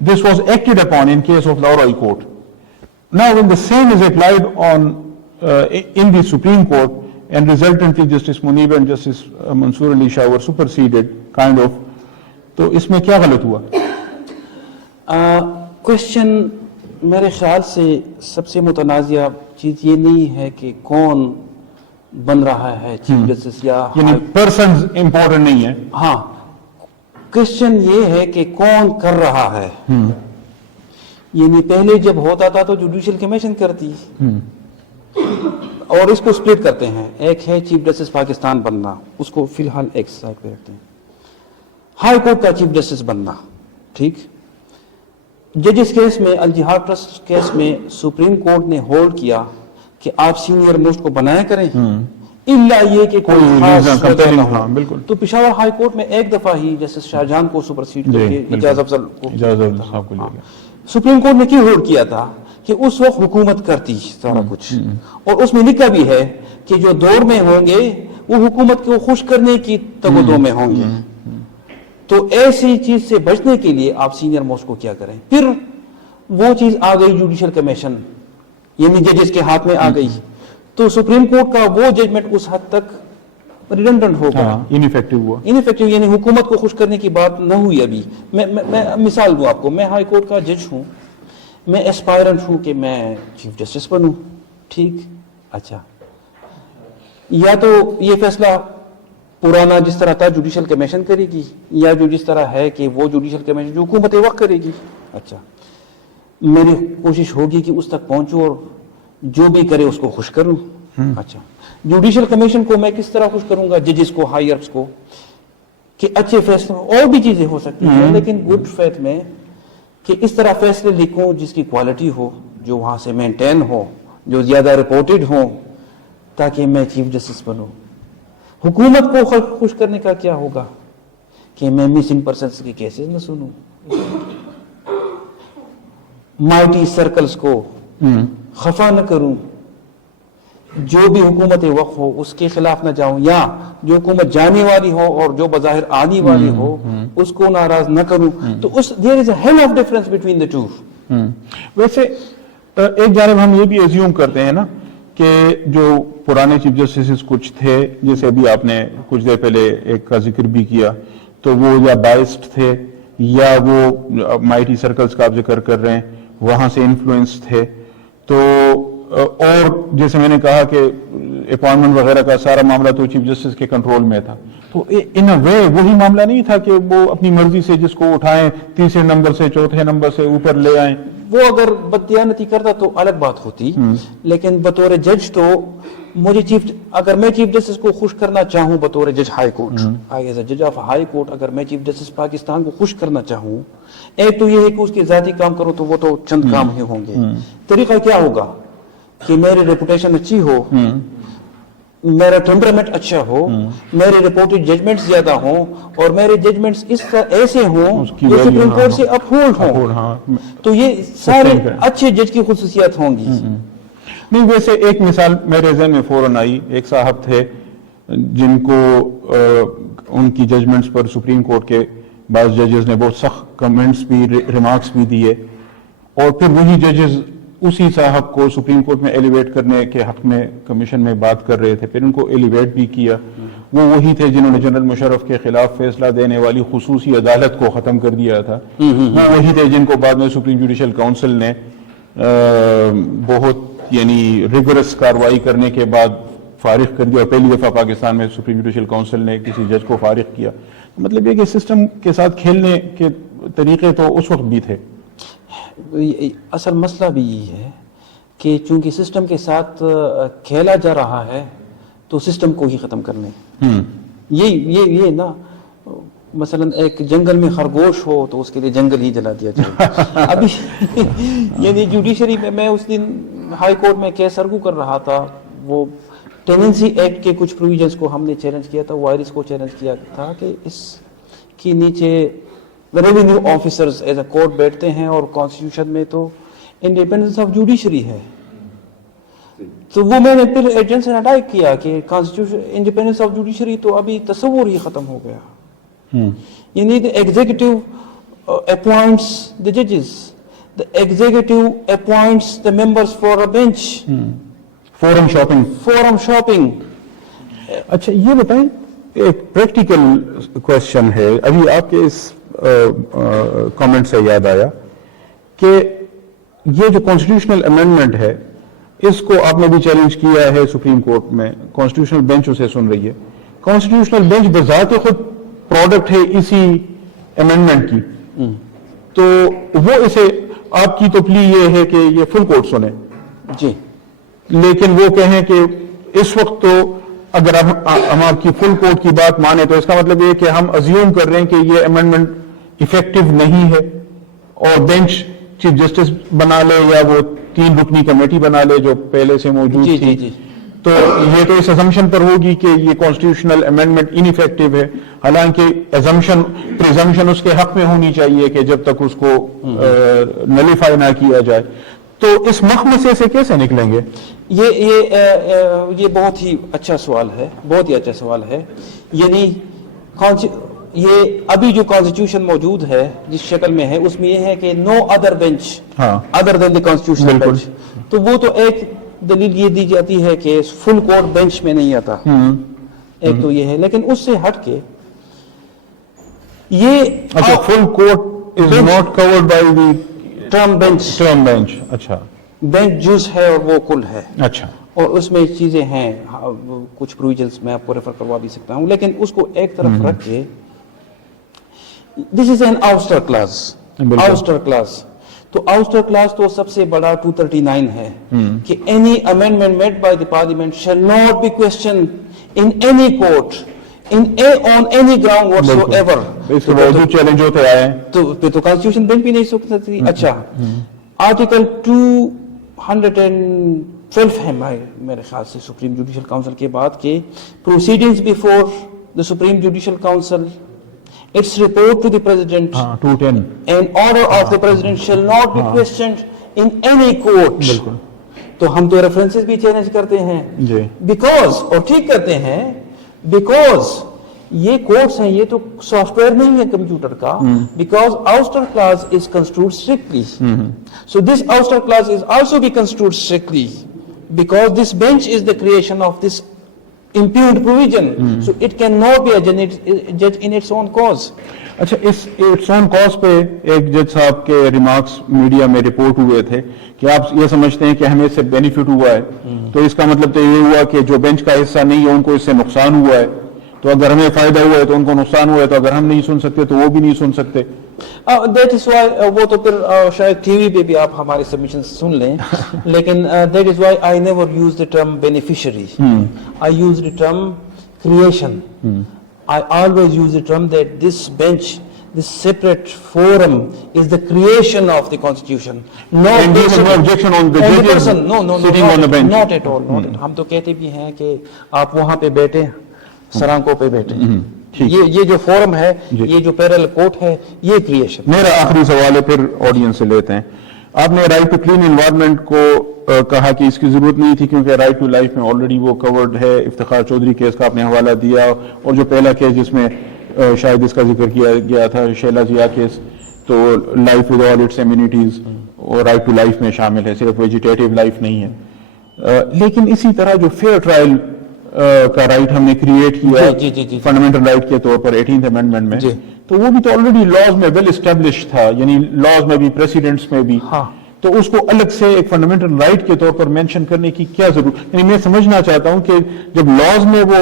this was acted upon in case of Lahore High Court. Now when the same is applied on in the Supreme Court and resultantly Justice Munib and Justice Mansoor Ali Shah were superseded kind of, تو اس میں کیا غلط ہوا؟ کوشچن میرے خیال سے سب سے متنازع چیز یہ نہیں ہے کہ کون بن رہا ہے چیف جسٹس یا یعنی پرسنز امپورٹنٹ نہیں ہے. ہاں کوشچن یہ ہے کہ کون کر رہا ہے. یعنی پہلے جب ہوتا تھا تو جوڈیشل کمیشن کرتی اور اس کو سپلٹ کرتے ہیں. ایک ہے چیف جسٹس پاکستان بننا, اس کو فی الحال ایک سائڈ پہ رکھتے ہیں. ہائی کورٹ کا چیف جسٹس بننا, ٹھیک. ججز کیس میں الجہاد ٹرسٹ کیس میں سپریم کورٹ نے ہولڈ کیا کہ آپ سینئر موسٹ کو بنایا کریں الا یہ کہ کوئی خاص وجہ نہ ہو. بالکل. تو پشاور ہائی کورٹ میں ایک دفعہ ہی جسٹس شاہجہاں کو سپرسیڈ کر کے اجاز افضل کو سپریم کورٹ نے کیوں ہولڈ کیا تھا کہ اس وقت حکومت کرتی سارا کچھ, اور اس میں لکھا بھی ہے کہ جو دور میں ہوں گے وہ حکومت کو خوش کرنے کی تگودوں میں ہوں گے. تو ایسی چیز سے بچنے کے لیے آپ سینئر موسٹ کو کیا کریں. پھر وہ چیز آ گئی جوڈیشل کمیشن, یعنی ججز کے ہاتھ میں آ گئی, تو سپریم کورٹ کا وہ ججمنٹ اس حد تک ریڈنڈنٹ ہو گیا, انیفیکٹو ہوا. انیفیکٹو یعنی حکومت کو خوش کرنے کی بات نہ ہوئی. ابھی میں مثال دوں آپ کو, میں ہائی کورٹ کا جج ہوں, میں ایسپائرنٹ ہوں کہ میں چیف جسٹس بنوں, ٹھیک. اچھا, یا تو یہ فیصلہ پرانا جس طرح تھا جوڈیشل کمیشن کرے گی, یا جو جس طرح ہے کہ وہ جوڈیشل کمیشن جو حکومت وقت کرے گی. اچھا, میری کوشش ہوگی کہ اس تک پہنچوں اور جو بھی کرے اس کو خوش کروں. اچھا, جوڈیشل کمیشن کو میں کس طرح خوش کروں گا, ججز کو, ہائرس کو, کہ اچھے فیصلے, اور بھی چیزیں ہو سکتی ہیں لیکن گڈ فیتھ میں کہ اس طرح فیصلے لکھوں جس کی کوالٹی ہو, جو وہاں سے مینٹین ہو, جو زیادہ رپورٹڈ ہوں, تاکہ میں چیف جسٹس بنوں. حکومت کو خوش کرنے کا کیا ہوگا کہ میں مسنگ پرسنس کے کیسز نہ سنوں, مائٹی سرکلز کو خفا نہ کروں, جو بھی حکومت وقت ہو اس کے خلاف نہ جاؤں, یا جو حکومت جانے والی ہو اور جو بظاہر آنے والی ہو اس کو ناراض نہ کروں. تو اس there is a hell of difference between the two. ویسے ایک جانب ہم یہ بھی ایزیوم کرتے ہیں نا کہ جو پرانے چیف جسٹس کچھ تھے, جیسے ابھی آپ نے کچھ دیر پہلے ایک کا ذکر بھی کیا, تو وہ یا بائسڈ تھے یا وہ مائٹی سرکلز کا آپ ذکر کر رہے ہیں وہاں سے انفلوئنس تھے. تو اور جیسے میں نے کہا کہ اپوائنٹمنٹ وغیرہ کا سارا معاملہ تو چیف جسٹس کے کنٹرول میں تھا. تو ان اے وے وہی معاملہ نہیں تھا کہ وہ اپنی مرضی سے جس کو اٹھائیں, تیسرے نمبر سے چوتھے نمبر سے اوپر لے آئیں. وہ اگر بددیانتی کرتا تو الگ بات ہوتی, لیکن بطور جج تو مجھے اگر میں چیف جسٹس کو خوش کرنا چاہوں بطور جج ہائی کورٹ, ایز اے جج آف ہائی کورٹ, اگر میں چیف جسٹس پاکستان کو خوش کرنا چاہوں, ایک تو یہ ہے کہ اس کے ذاتی کام کروں تو وہ تو چند کام ہی ہوں گے. طریقہ کیا ہوگا کہ میری ریپوٹیشن اچھی ہو, میرا ٹیمپرامنٹ اچھا ہو, میرے رپورٹڈ ججمنٹس زیادہ ہوں, اور میرے ججمنٹس اس طرح ایسے ہوں جو سپریم کورٹ سے اپہولڈ ہوں. تو یہ سارے اچھے جج کی خصوصیات ہوں گی. نہیں, ویسے ایک مثال میرے ذہن میں فوراً آئی. ایک صاحب تھے جن کو ان کی ججمنٹس پر سپریم کورٹ کے بعض ججز نے بہت سخت کمنٹس بھی, ریمارکس بھی دیے, اور پھر وہی ججز اسی صاحب کو سپریم کورٹ میں ایلیویٹ کرنے کے حق میں کمیشن میں بات کر رہے تھے. پھر ان کو ایلیویٹ بھی کیا. وہ وہی تھے جنہوں نے جنرل مشرف کے خلاف فیصلہ دینے والی خصوصی عدالت کو ختم کر دیا تھا. وہ وہی تھے جن کو بعد میں سپریم جوڈیشل کونسل نے بہت یعنی ریگورس کاروائی کرنے کے بعد فارغ کر دیا, اور پہلی دفعہ پاکستان میں سپریم جوڈیشل کونسل نے کسی جج کو فارغ کیا. مطلب یہ کہ سسٹم کے ساتھ کھیلنے کے طریقے تو اس وقت بھی تھے. اصل مسئلہ بھی یہ ہے کہ چونکہ سسٹم کے ساتھ کھیلا جا رہا ہے تو سسٹم کو ہی ختم کر لیں. یہ نا, مثلا ایک جنگل میں خرگوش ہو تو اس کے لیے جنگل ہی جلا دیا جائے. ابھی یعنی جوڈیشری میں اس دن ہائی کورٹ میں کیس ارگو کر رہا تھا, وہ ٹیننسی ایکٹ کے کچھ پروویژنس کو ہم نے چیلنج کیا تھا, وائرس کو چیلنج کیا تھا کہ اس کے نیچے revenue officers as a court بیٹھتے ہیں, اور کانسٹیٹیوشن میں تو انڈیپینڈنس آف جوڈیشری ہے. تو وہ میں نے پھر ایجنٹ سے اٹیک کیا کہ کانسٹیٹیوشن انڈیپینڈنس آف جوڈیشری تو ابھی تصور ہی ختم ہو گیا. یعنی executive appoints the judges. The executive appoints the members for a bench. Forum shopping. Forum shopping. اچھا یہ بتائیں ایک پریکٹیکل کوشچن ہے, ابھی آپ کے اس کامنٹ سے یاد آیا کہ یہ جو کانسٹیٹیوشنل امینڈمنٹ ہے اس کو آپ نے بھی چیلنج کیا ہے سپریم کورٹ میں, کانسٹیٹیوشنل بینچ اسے سن رہی ہے. کانسٹیٹیوشنل بینچ بذات خود پروڈکٹ ہے اسی امینڈمنٹ کی, تو وہ اسے آپ کی تو پلی یہ ہے کہ یہ فل کورٹ سنیں, جی لیکن وہ کہیں کہ اس وقت تو اگر ہم آپ کی فل کورٹ کی بات مانیں تو اس کا مطلب یہ کہ ہم ازیوم کر رہے ہیں کہ یہ امینڈمنٹ افیکٹو نہیں ہے اور بینچ چیف جسٹس بنا لے یا وہ 3 رکنی کمیٹی بنا لے جو پہلے سے موجود جی تھی. جی جی تو یہ تو اس ازمپشن پر ہوگی کہ یہ کانسٹیٹیوشنل امینڈمنٹ ان افیکٹو ہے, حالانکہ پریزمپشن اس کے حق میں ہونی چاہیے کہ جب تک اس کو نلیفائی نہ کیا جائے. تو اس مخمصے سے کیسے نکلیں گے؟ یہ بہت ہی اچھا سوال ہے, بہت ہی اچھا سوال ہے. یعنی یہ ابھی جو کانسٹیٹیوشن موجود ہے جس شکل میں ہے اس میں یہ ہے کہ نو ادر بینچ ادر دین دی کانسٹیٹیوشنل بینچ, تو وہ تو ایک دلیل یہ دی جاتی ہے کہ فل کورٹ بینچ میں نہیں آتا, ایک تو یہ ہے. لیکن اس سے ہٹ کے یہ full court is not covered by the term bench. اچھا بینچ جز ہے اور وہ کل ہے. اچھا, اور اس میں چیزیں ہیں, کچھ پروویژنس میں آپ کو ریفر کروا بھی سکتا ہوں, لیکن اس کو ایک طرف رکھ کے دس از این آؤسٹر کلاس. آؤسٹر کلاس تو آؤسٹر کلاس تو سب سے بڑا 239 ہے کہ any amendment made by the parliament shall not be question in any court on any ground whatsoever. اس کے باوجود چیلنج ہوتے آئے ہیں تو کانسٹیٹیوشن بینچ بھی نہیں سن سکتی. اچھا, آرٹیکل 212 ہے میرے خیال سے سپریم جوڈیشل کاؤنسل کے بعد کہ proceedings before the supreme judicial council its report to the president 210 and order of the president shall not be questioned in any court. تو ہم تو ریفرنسز بھی چیلنج کرتے ہیں بیکاز, اور ٹھیک کرتے ہیں, بیکاز یہ کورٹس ہیں, یہ تو سافٹ ویئر نہیں ہے کمپیوٹر کا. Because ouster clause is construed strictly, so this ouster clause is also be construed strictly because this bench is the creation of this impugned provision, so it cannot be a judge in its own cause. اچھا, اس اٹس اون کاز پہ ایک جج صاحب کے ریمارکس میڈیا میں رپورٹ ہوئے تھے کہ آپ یہ سمجھتے ہیں کہ ہمیں اس سے بینیفٹ ہوا ہے, تو اس کا مطلب تو یہ ہوا کہ جو بینچ کا حصہ نہیں ہے ان کو اس سے نقصان ہوا ہے, تو اگر ہمیں فائدہ ہوا ہے تو ان کو نقصان ہوا ہے, تو اگر ہم نہیں سن سکتے تو وہ بھی نہیں سن سکتے. دیٹ از وائی وہ تو پھر شاید ٹی وی پہ بھی آپ ہمارے سبمیشن سن لیں, لیکن that is why I never use the term beneficiary, I use the term creation. I always use the term that this bench, this separate forum is the creation of the constitution. No, and there is no objection on the judges sitting on the bench. Not at all. ہم تو کہتے بھی ہیں کہ آپ وہاں پہ بیٹھے, سرانکوں پہ بیٹھے. یہ جو فورم ہے, یہ جو پیرل کورٹ ہے, یہ کریشن. میرا آخری سوال ہے, پھر آڈینس سے لیتے ہیں. آپ نے رائٹ ٹو کلین انوائرمنٹ کو کہا کہ اس کی ضرورت نہیں تھی کیونکہ رائٹ ٹو لائف میں آلریڈی وہ کورڈ ہے. افتخار چودھری کیس کا آپ نے حوالہ دیا, اور جو پہلا کیس جس میں شاید اس کا ذکر کیا گیا تھا, شیلا ضیا کیس, تو life with all its immunities اور رائٹ ٹو لائف میں شامل ہے, صرف ویجیٹیٹیو لائف نہیں ہے. لیکن اسی طرح جو فیئر ٹرائل کا رائٹ ہم نے کریٹ کیا فنڈامنٹل رائٹ کے طور پر 18th امینڈمنٹ میں, تو وہ بھی تو آلریڈی لاز میں ویل اسٹیبلش تھا, یعنی لاز میں بھی پریسیڈنٹس میں بھی. تو اس کو الگ سے ایک فنڈامنٹل رائٹ کے طور پر مینشن کرنے کی کیا ضرورت؟ یعنی میں سمجھنا چاہتا ہوں کہ جب لاز میں وہ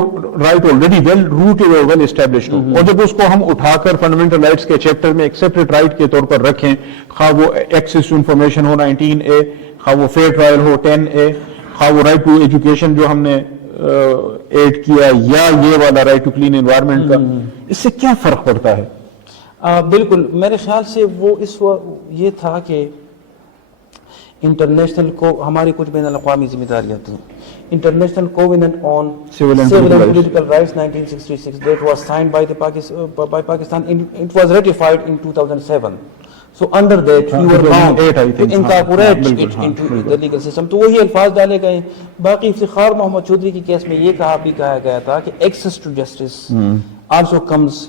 رائٹ آلریڈی ویل روٹڈ اور ویل اسٹیبلشڈ ہو, اور جب اس کو ہم اٹھا کر فنڈامنٹل رائٹس کے چیپٹر میں ایک سیپریٹ رائٹ کے طور پر رکھیں, خواہ وہ access to information who 19A, خواہ وہ فیئر ٹرائل ہو 10A, خواہ وہ رائٹ ٹو ایجوکیشن جو ہم نے ایڈ کیا, یا یہ والا رائٹ ٹو کلین انوائرمنٹ کا, اس سے کیا فرق پڑتا ہے؟ بالکل, میرے خیال سے وہ اس یہ تھا کہ انٹرنیشنل کو ہماری کچھ بین الاقوامی ذمہ داریاں تھیں. International covenant on civil and political rights 1966 that was signed by Pakistan, it was ratified in 2007. So under that you were bound to incorporate it into the legal system. تو وہی الفاظ ڈالے گئے. باقی افتخار محمد چودھری کی کیس میں یہ کہا گیا تھا کہ access to justice also comes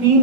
3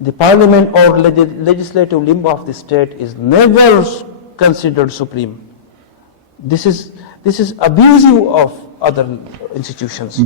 the parliament or legislative limb of the state is never considered supreme. This is abusive of other institutions.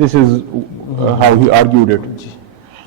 This is how he argued it.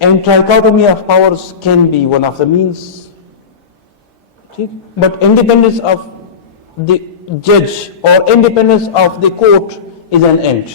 and trichotomy of powers can be one of the means. But independence of the judge or independence of the court is an end.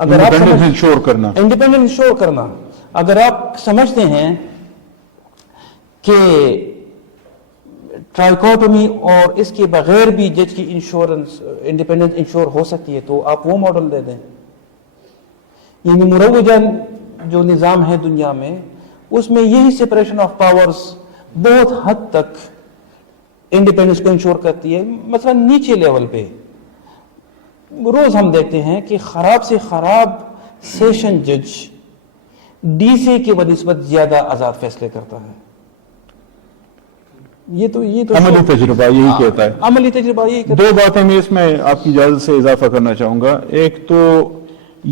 اگر آپ Independence ensure کرنا. انڈیپینڈنس انشور کرنا. اگر آپ سمجھتے ہیں کہ ٹرائیکوٹومی اور اس کے بغیر بھی جج کی انشورنس انڈیپینڈنس انشور ہو سکتی ہے تو آپ وہ ماڈل دے دیں. یعنی مروجہ جو نظام ہے دنیا میں اس میں یہی سپریشن آف پاورز بہت حد تک انڈیپینڈنس کو انشور کرتی ہے. مثلا نیچے لیول پہ روز ہم دیکھتے ہیں کہ خراب سے خراب سیشن جج ڈی سی کے بنسبت زیادہ آزاد فیصلے کرتا ہے. یہ تو عملی تجربہ یہی کہتا ہے. عملی تجربہ یہی کہتا دو باتیں میں اس میں آپ کی اجازت سے اضافہ کرنا چاہوں گا. ایک تو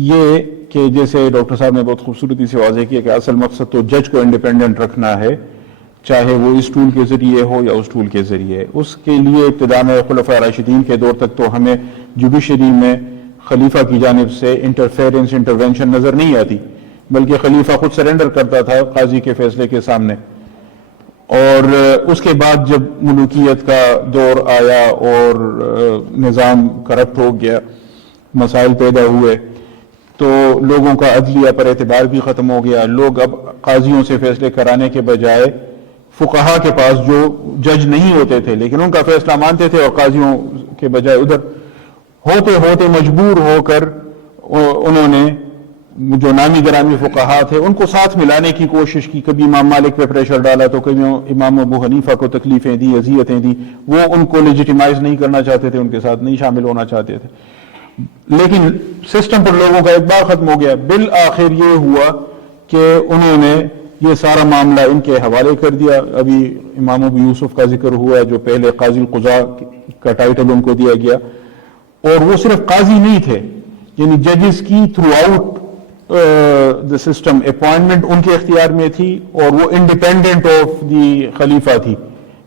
یہ کہ جیسے ڈاکٹر صاحب نے بہت خوبصورتی سے واضح کیا کہ اصل مقصد تو جج کو انڈیپینڈنٹ رکھنا ہے, چاہے وہ اس ٹول کے ذریعے ہو یا اس ٹول کے ذریعے. اس کے لیے ابتدا میں خلفاء راشدین کے دور تک تو ہمیں جوڈیشری میں خلیفہ کی جانب سے انٹرونشن نظر نہیں آتی, بلکہ خلیفہ خود سرنڈر کرتا تھا قاضی کے فیصلے کے سامنے. اور اس کے بعد جب ملوکیت کا دور آیا اور نظام کرپٹ ہو گیا, مسائل پیدا ہوئے, تو لوگوں کا عدلیہ پر اعتبار بھی ختم ہو گیا. لوگ اب قاضیوں سے فیصلے کرانے کے بجائے فقہا کے پاس جو جج نہیں ہوتے تھے لیکن ان کا فیصلہ مانتے تھے, اور قاضیوں کے بجائے ادھر ہوتے ہوتے مجبور ہو کر انہوں نے جو نامی گرامی فقہا تھے ان کو ساتھ ملانے کی کوشش کی. کبھی امام مالک پہ پریشر ڈالا تو کبھی امام ابو حنیفہ کو تکلیفیں دی, اذیتیں دی. وہ ان کو لیجیٹیمائز نہیں کرنا چاہتے تھے, ان کے ساتھ نہیں شامل ہونا چاہتے تھے. لیکن سسٹم پر لوگوں کا اعتبار ختم ہو گیا. بالآخر یہ ہوا کہ انہوں نے یہ سارا معاملہ ان کے حوالے کر دیا. ابھی امام ابو یوسف کا ذکر ہوا جو پہلے قاضی القضاء کا ٹائٹل ان کو دیا گیا, اور وہ صرف قاضی نہیں تھے, یعنی ججز کی throughout the system appointment ان کے اختیار میں تھی, اور وہ انڈیپینڈنٹ آف دی خلیفہ تھی.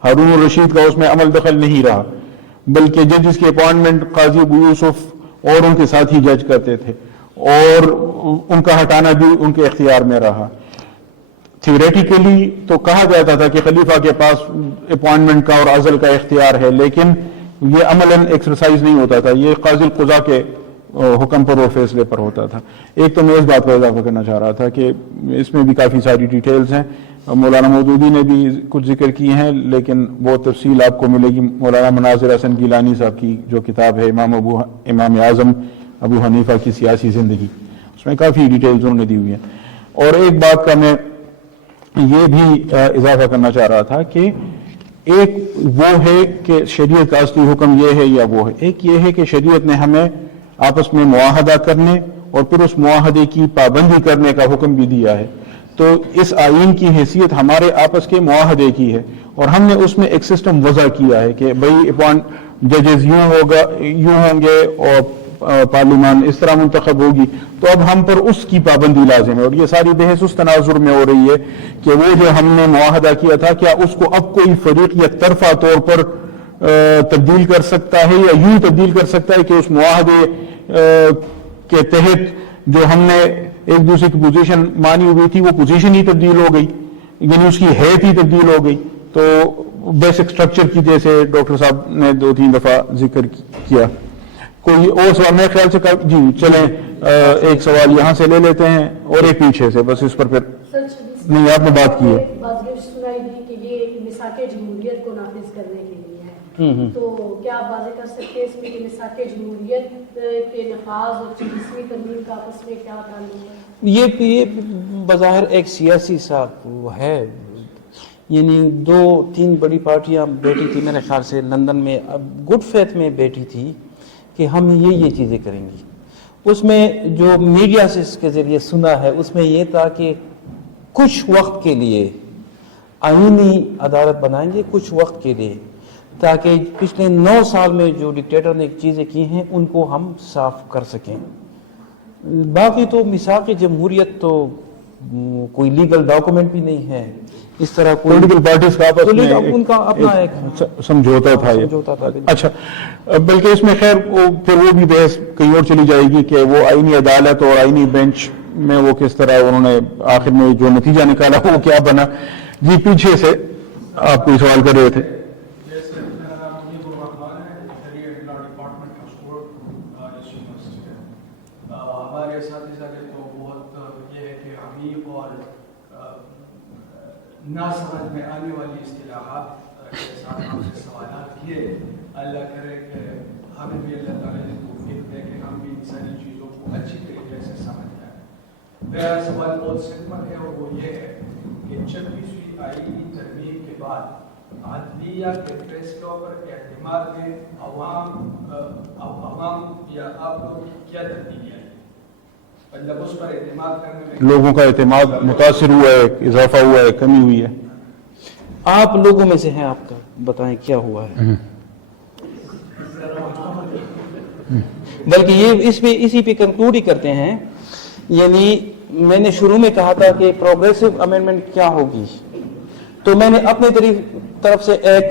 ہارون الرشید کا اس میں عمل دخل نہیں رہا, بلکہ ججز کی اپوائنٹمنٹ قاضی ابو یوسف اور ان کے ساتھ ہی جج کرتے تھے, اور ان کا ہٹانا بھی ان کے اختیار میں رہا. تھیوریٹیکلی تو کہا جاتا تھا کہ خلیفہ کے پاس اپوائنٹمنٹ کا اور عزل کا اختیار ہے, لیکن یہ عملاً ایکسرسائز نہیں ہوتا تھا, یہ قاضی القضاء کے حکم پر اور فیصلے پر ہوتا تھا. ایک تو میں اس بات پر اضافہ کرنا چاہ رہا تھا کہ اس میں بھی کافی ساری ڈیٹیلز ہیں, مولانا مودودی نے بھی کچھ ذکر کی ہیں, لیکن وہ تفصیل آپ کو ملے گی مولانا مناظر حسن گیلانی صاحب کی جو کتاب ہے امام اعظم ابو حنیفہ کی سیاسی زندگی, اس میں کافی ڈیٹیلز انہوں نے دی ہوئی ہیں. اور ایک بات کا میں یہ بھی اضافہ کرنا چاہ رہا تھا کہ ایک وہ ہے کہ شریعت کا اصلی حکم یہ ہے یا وہ ہے, ایک یہ ہے کہ شریعت نے ہمیں آپس میں معاہدہ کرنے اور پھر اس معاہدے کی پابندی کرنے کا حکم بھی دیا ہے. تو اس آئین کی حیثیت ہمارے آپس کے معاہدے کی ہے, اور ہم نے اس میں ایک سسٹم وضع کیا ہے کہ بھائی ججز یوں ہوں گے اور پارلیمان اس طرح منتخب ہوگی, تو اب ہم پر اس کی پابندی لازم ہے. اور یہ ساری بحث اس تناظر میں ہو رہی ہے کہ وہ جو ہم نے معاہدہ کیا تھا کیا اس کو اب کوئی فریق یک طرفہ طور پر تبدیل کر سکتا ہے یا یوں تبدیل کر سکتا ہے کہ اس معاہدے کے تحت جو ہم نے ایک دوسرے کی پوزیشن مانی ہوئی تھی وہ پوزیشن ہی تبدیل ہو گئی, یعنی اس کی حیثیت ہی تبدیل ہو گئی. تو بیسک سٹرکچر کی جیسے ڈاکٹر صاحب نے 2-3 دفعہ ذکر کیا. کوئی اور سوال میرے خیال سے جی چلیں ایک سوال یہاں سے لے لیتے ہیں اور ایک پیچھے سے, بس اس پر پھر نہیں آپ نے بات کی ہے. سنائی دی کہ یہ میثاق جمہوریت کو نافذ کرنے کے لیے ہے, تو کیا آپ واضح کر سکتے ہیں اس میں کہ میثاق جمہوریت کے نفاذ اور 40ویں ترمیم کا آپس میں کیا تعلق ہے؟ یہ بظاہر ایک سیاسی سا ہے, یعنی 2-3 بڑی پارٹیاں بیٹھی تھی میرے خیال سے لندن میں, گڈ فیتھ میں بیٹھی تھی کہ ہم یہ چیزیں کریں گی. اس میں جو میڈیا سے اس کے ذریعے سنا ہے اس میں یہ تھا کہ کچھ وقت کے لیے آئینی عدالت بنائیں گے, کچھ وقت کے لیے, تاکہ پچھلے 9 سال میں جو ڈکٹیٹر نے چیزیں کی ہیں ان کو ہم صاف کر سکیں. باقی تو میثاق جمہوریت تو کوئی لیگل ڈاکومنٹ بھی نہیں ہے, اس طرح پولیٹیکل پارٹیز کا آپس میں ان کا اپنا ایک سمجھوتا تھا. اچھا, بلکہ اس میں خیر پھر وہ بھی بحث کہیں اور چلی جائے گی کہ وہ آئینی عدالت اور آئینی بینچ میں وہ کس طرح انہوں نے آخر میں جو نتیجہ نکالا وہ کیا بنا. جی پیچھے سے آپ کوئی سوال کر رہے تھے. ہمارے اساتذہ نے تو بہت یہ ہے کہ حمیق اور نہ سمجھ میں آنے والی اصطلاحات کے ساتھ ہم سے سوالات کیے. اللہ کرے کہ ہمیں بھی اللہ تعالیٰ نے توفیق دے کہ ہم بھی ان ساری چیزوں کو اچھی طریقے سے سمجھ جائیں. میرا سوال بہت سمپل ہے اور وہ یہ ہے کہ 26ویں آئینی ترمیم کے بعد عدلیہ کے فیصلوں پر اعتماد میں عوام یا آپ لوگوں کی کیا تبدیلی آئی؟ مطلب اس پر اعتماد کرنے میں لوگوں کا اعتماد متاثر ہوا ہے, اضافہ ہوا ہے, کمی ہوئی ہے؟ آپ لوگوں میں سے ہیں, آپ کا بتائیں کیا ہوا ہے. بلکہ یہ اسی پہ کنکلوڈ ہی کرتے ہیں. یعنی میں نے شروع میں کہا تھا کہ پروگریسو امینڈمنٹ کیا ہوگی, تو میں نے اپنے طرف سے ایک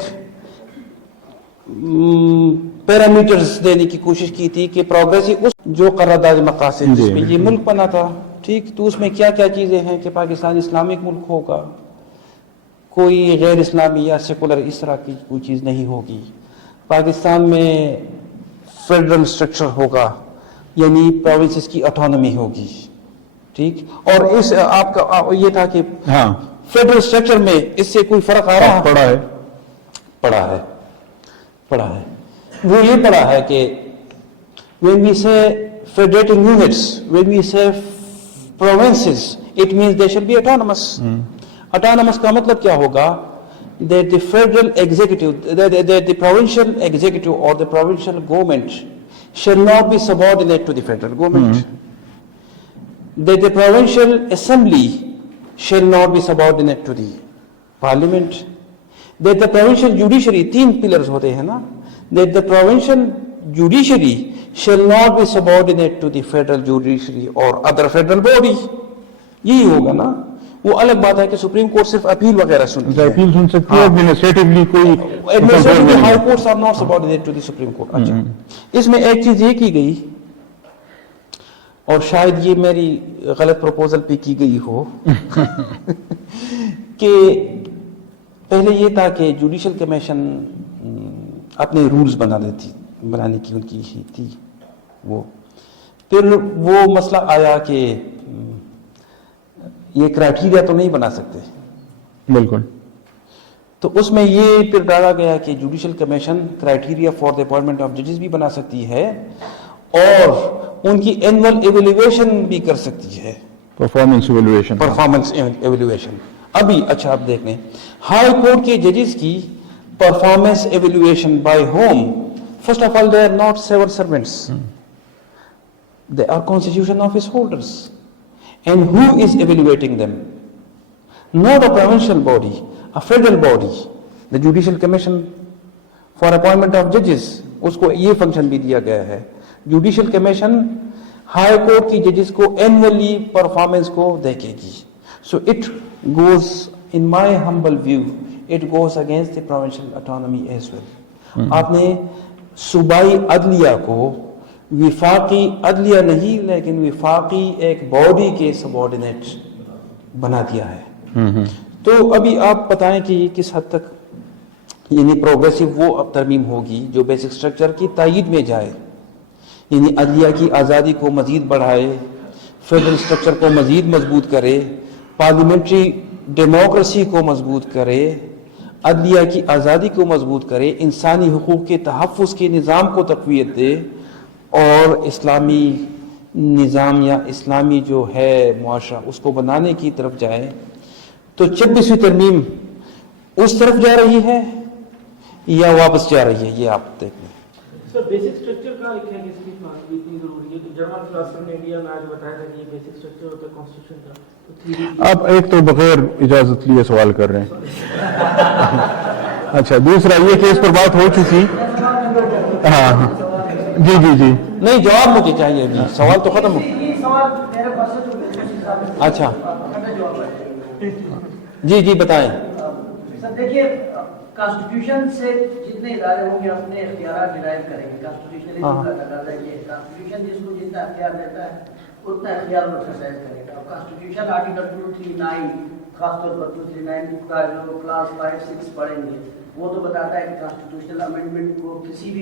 پیرامیٹرز دینے کی کوشش کی تھی کہ پروگریسو اس جو قرارداد مقاصد جس میں یہ ملک بنا تھا, ٹھیک, تو اس میں کیا کیا چیزیں ہیں کہ پاکستان اسلامک ملک ہوگا, کوئی غیر اسلامی یا سیکولر اس طرح کی کوئی چیز نہیں ہوگی, پاکستان میں فیڈرل سٹرکچر ہوگا, یعنی پروونسز کی آٹونومی ہوگی, ٹھیک. اور اس آپ کا یہ تھا کہ فیڈرل سٹرکچر میں اس سے کوئی فرق آ رہا ہے؟ پڑھا ہے. وہ یہ پڑھا ہے کہ when we say federating units, when we say provinces, it means they shall be autonomous. Autonomous کا مطلب کیا ہوگا؟ That the federal executive, that the provincial executive or the provincial government shall not be subordinate to the federal government. That the provincial assembly shall not be subordinate to the parliament. That the provincial judiciary, 3 pillars ہوتے ہیں نا, that the provincial judiciary shall not be subordinate to the federal judiciary or other federal body. یہی ہوگا نا. وہ الگ بات ہے کہ سپریم کورٹ صرف اپیل وغیرہ سنتی ہے, اپیل سن سکتی ہے, ایڈمنسٹریٹولی کوئی administratively high courts are not subordinate to the supreme court. اچھا, اس میں ایک چیز یہ کی گئی, اور شاید یہ میری غلط پروپوزل پہ کی گئی ہو کہ پہلے یہ تھا کہ جوڈیشل کمیشن اپنے رولز بنانے کی ان کی ہی تھی. وہ پھر وہ مسئلہ آیا کہ یہ کرائٹیریا تو نہیں بنا سکتے. بالکل. تو اس میں یہ پھر ڈالا گیا کہ judicial commission criteria for the appointment of ججز بھی بنا سکتی ہے اور ان کی اینول ایویلویشن بھی کر سکتی ہے. Performance evaluation. ابھی اچھا آپ دیکھ لیں, ہائی کورٹ کے ججز کی performance evaluation by whom. First of all, they are not civil servants, they are constitution office holders. And who is evaluating them? Not a provincial body, a federal body. The Judicial Commission for Appointment of Judges, اس کو یہ فنکشن بھی دیا گیا ہے. Judicial Commission ہائی کورٹ کی ججز کو annually پرفارمنس کو دیکھے گی. So it goes, in my humble view, it goes against the provincial autonomy as well. آپ نے صوبائی عدلیہ کو وفاقی عدلیہ نہیں لیکن وفاقی ایک باڈی کے سبارڈینیٹ بنا دیا ہے. تو ابھی آپ بتائیں کہ کس حد تک یعنی پروگریسو وہ اب ترمیم ہوگی جو بیسک سٹرکچر کی تائید میں جائے, یعنی عدلیہ کی آزادی کو مزید بڑھائے, فیڈرل سٹرکچر کو مزید مضبوط کرے, پارلیمنٹری ڈیموکریسی کو مضبوط کرے, عدلیہ کی آزادی کو مضبوط کرے, انسانی حقوق کے تحفظ کے نظام کو تقویت دے, اور اسلامی نظام یا اسلامی جو ہے معاشرہ اس کو بنانے کی طرف جائے. تو 26ویں ترمیم اس طرف جا رہی ہے یا واپس جا رہی ہے, یہ آپ دیکھ لیں. سر بیسک سٹرکچر کا ایک ہے جس کی اتنی ضروری ہے کہ جرمن فلاسفر نے انڈیا میں آج بتایا تھا کہ یہ بیسک سٹرکچر ہوتا ہے کانسٹیٹیوشن کا. آپ ایک تو بغیر اجازت لیے سوال کر رہے ہیں. اچھا, دوسرا یہ کہ اس پر بات ہو چکی. ہاں جی جی جی, نہیں جواب مجھے چاہیے ابھی, سوال تو ختم ہو. اچھا جی جی بتائیں. سر دیکھیے, کانسٹیٹیوشن سے جتنے ادارے ہوں گے اپنے اختیارات ڈرائیو کریں گے. کانسٹیٹیوشنلزم کا تقاضا یہ ہے, کانسٹیٹیوشن جس کو جتنا اختیار دیتا ہے اتنا اختیار وہ ایکسرسائز کرے گا. کانسٹیٹیوشن آرٹیکل 239 خاص طور پر 239 کا جو کلاس 5-6 پڑھیں گے وہ تو بتاتا ہے کہ کانسٹیٹیوشنل امینڈمنٹ کو کسی بھی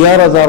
11,000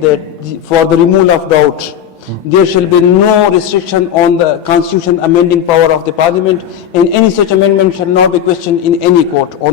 that for the removal of doubt there shall be no restriction on the constitution amending power of the parliament and any such amendment shall not be questioned in any court on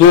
2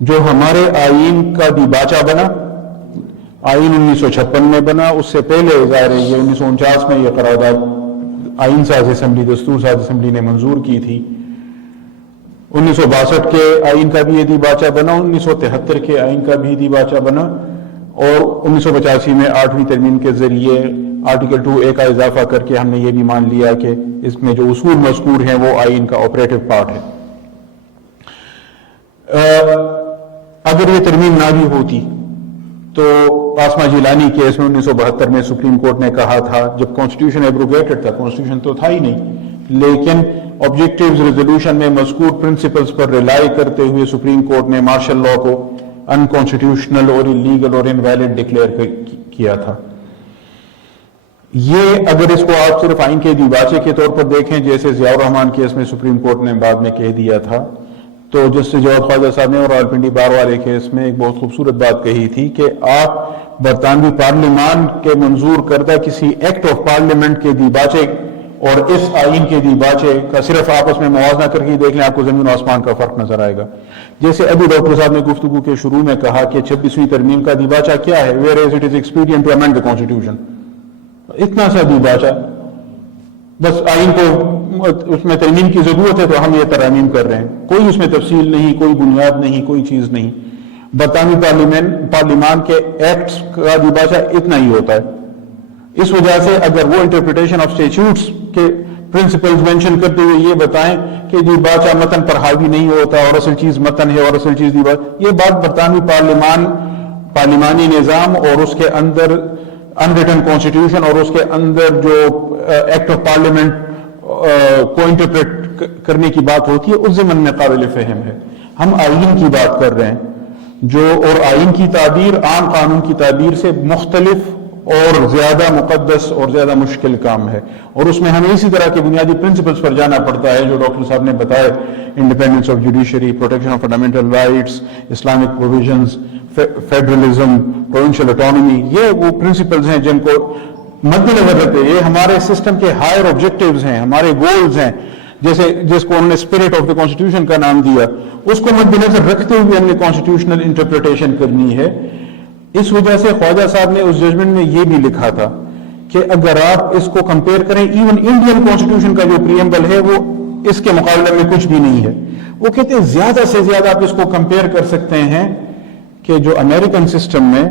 جو ہمارے آئین کا دیباچہ بنا، آئین 1956 میں بنا، اس سے پہلے ظاہر ہے یہ 1949 میں یہ قرارداد آئین ساز اسمبلی، دستور ساز اسمبلی نے منظور کی تھی، 1962 کے آئین کا بھی یہ دیباچہ بنا، 1973 کے آئین کا بھی دیباچہ بنا، اور 1985 میں 8ویں ترمیم کے ذریعے آرٹیکل 2A کا اضافہ کر کے ہم نے یہ بھی مان لیا کہ اس میں جو اصول مذکور ہیں وہ آئین کا آپریٹو پارٹ ہے۔ اگر یہ ترمیم نہ بھی ہوتی تو عاصمہ جیلانی کیس میں 1972 میں سپریم کورٹ نے کہا تھا، جب کانسٹیٹیوشن ایبروگیٹڈ تھا، کانسٹیٹیوشن تو تھا ہی نہیں، لیکن آبجیکٹیوز ریزولوشن میں مذکور پرنسپلز پر ریلائی کرتے ہوئے سپریم کورٹ نے مارشل لا کو انکانسٹیٹیوشنل اور انلیگل اور انویلڈ ڈکلیئر کیا تھا۔ یہ اگر اس کو آپ صرف آئین کے دیباچے کے طور پر دیکھیں، جیسے ضیاء الرحمان کیس میں سپریم کورٹ نے بعد میں کہہ دیا تھا، تو جسٹس جواد خواجہ صاحب نے اور راولپنڈی بار والے کیس میں ایک بہت خوبصورت بات کہی تھی کہ آپ برطانوی پارلیمان کے منظور کردہ کسی ایکٹ آف پارلیمنٹ کے دیباچے اور اس آئین کے دیباچے کا صرف آپس میں موازنہ کر کے دیکھ لیں، آپ کو زمین و آسمان کا فرق نظر آئے گا۔ جیسے ابھی ڈاکٹر صاحب نے گفتگو کے شروع میں کہا کہ 26ویں ترمیم کا دیباچہ کیا ہے، whereas it is expedient to amend the constitution، اتنا سا دیباچہ، بس آئین کو اس میں ترمیم کی ضرورت ہے تو ہم یہ ترامیم کر رہے ہیں، کوئی اس میں تفصیل نہیں، کوئی بنیاد نہیں، کوئی چیز نہیں۔ برطانوی پارلیمان کے ایکٹس کا دیباچہ اتنا ہی ہوتا ہے۔ اس وجہ سے اگر وہ انٹرپریٹیشن آف اسٹیچوٹس کے پرنسپلز مینشن کرتے ہوئے یہ بتائیں کہ دیباچہ متن پر حاوی نہیں ہوتا اور اصل چیز متن ہے اور اصل چیز دیباچہ، یہ بات برطانوی پارلیمانی نظام اور اس کے اندر انریٹن کانسٹیٹیوشن اور اس کے اندر جو ایکٹ آف پارلیمنٹ کو انٹرپریٹ کرنے کی بات ہوتی ہے اس ضمن میں قابل فہم ہے۔ ہم آئین کی بات کر رہے ہیں جو، اور آئین کی تعبیر عام قانون کی تعبیر سے مختلف اور زیادہ مقدس اور زیادہ مشکل کام ہے، اور اس میں ہمیں اسی طرح کے بنیادی پرنسپلز پر جانا پڑتا ہے جو ڈاکٹر صاحب نے بتائے، independence of judiciary, protection of fundamental rights, Islamic provisions, federalism, provincial autonomy, یہ وہ پرنسپلز ہیں جن کو مد نظر رکھتے ہیں۔ یہ ہمارے سسٹم کے ہائر آبجیکٹیوز ہیں، ہمارے گولز ہیں، جیسے جس کو انہوں نے اسپرٹ آف دا کانسٹیٹیوشن کا نام دیا، اس کو مد نظر رکھتے ہوئے ہم نے کانسٹیٹیوشنل انٹرپریٹیشن کرنی ہے۔ اس وجہ سے خواجہ صاحب نے اس ججمنٹ میں یہ بھی لکھا تھا کہ اگر آپ اس کو کمپیئر کریں، ایون انڈین کانسٹیٹیوشن کا جو پریمبل ہے وہ اس کے مقابلے میں کچھ بھی نہیں ہے۔ وہ کہتے ہیں زیادہ سے زیادہ آپ اس کو کمپیئر کر سکتے ہیں کہ جو امریکن سسٹم میں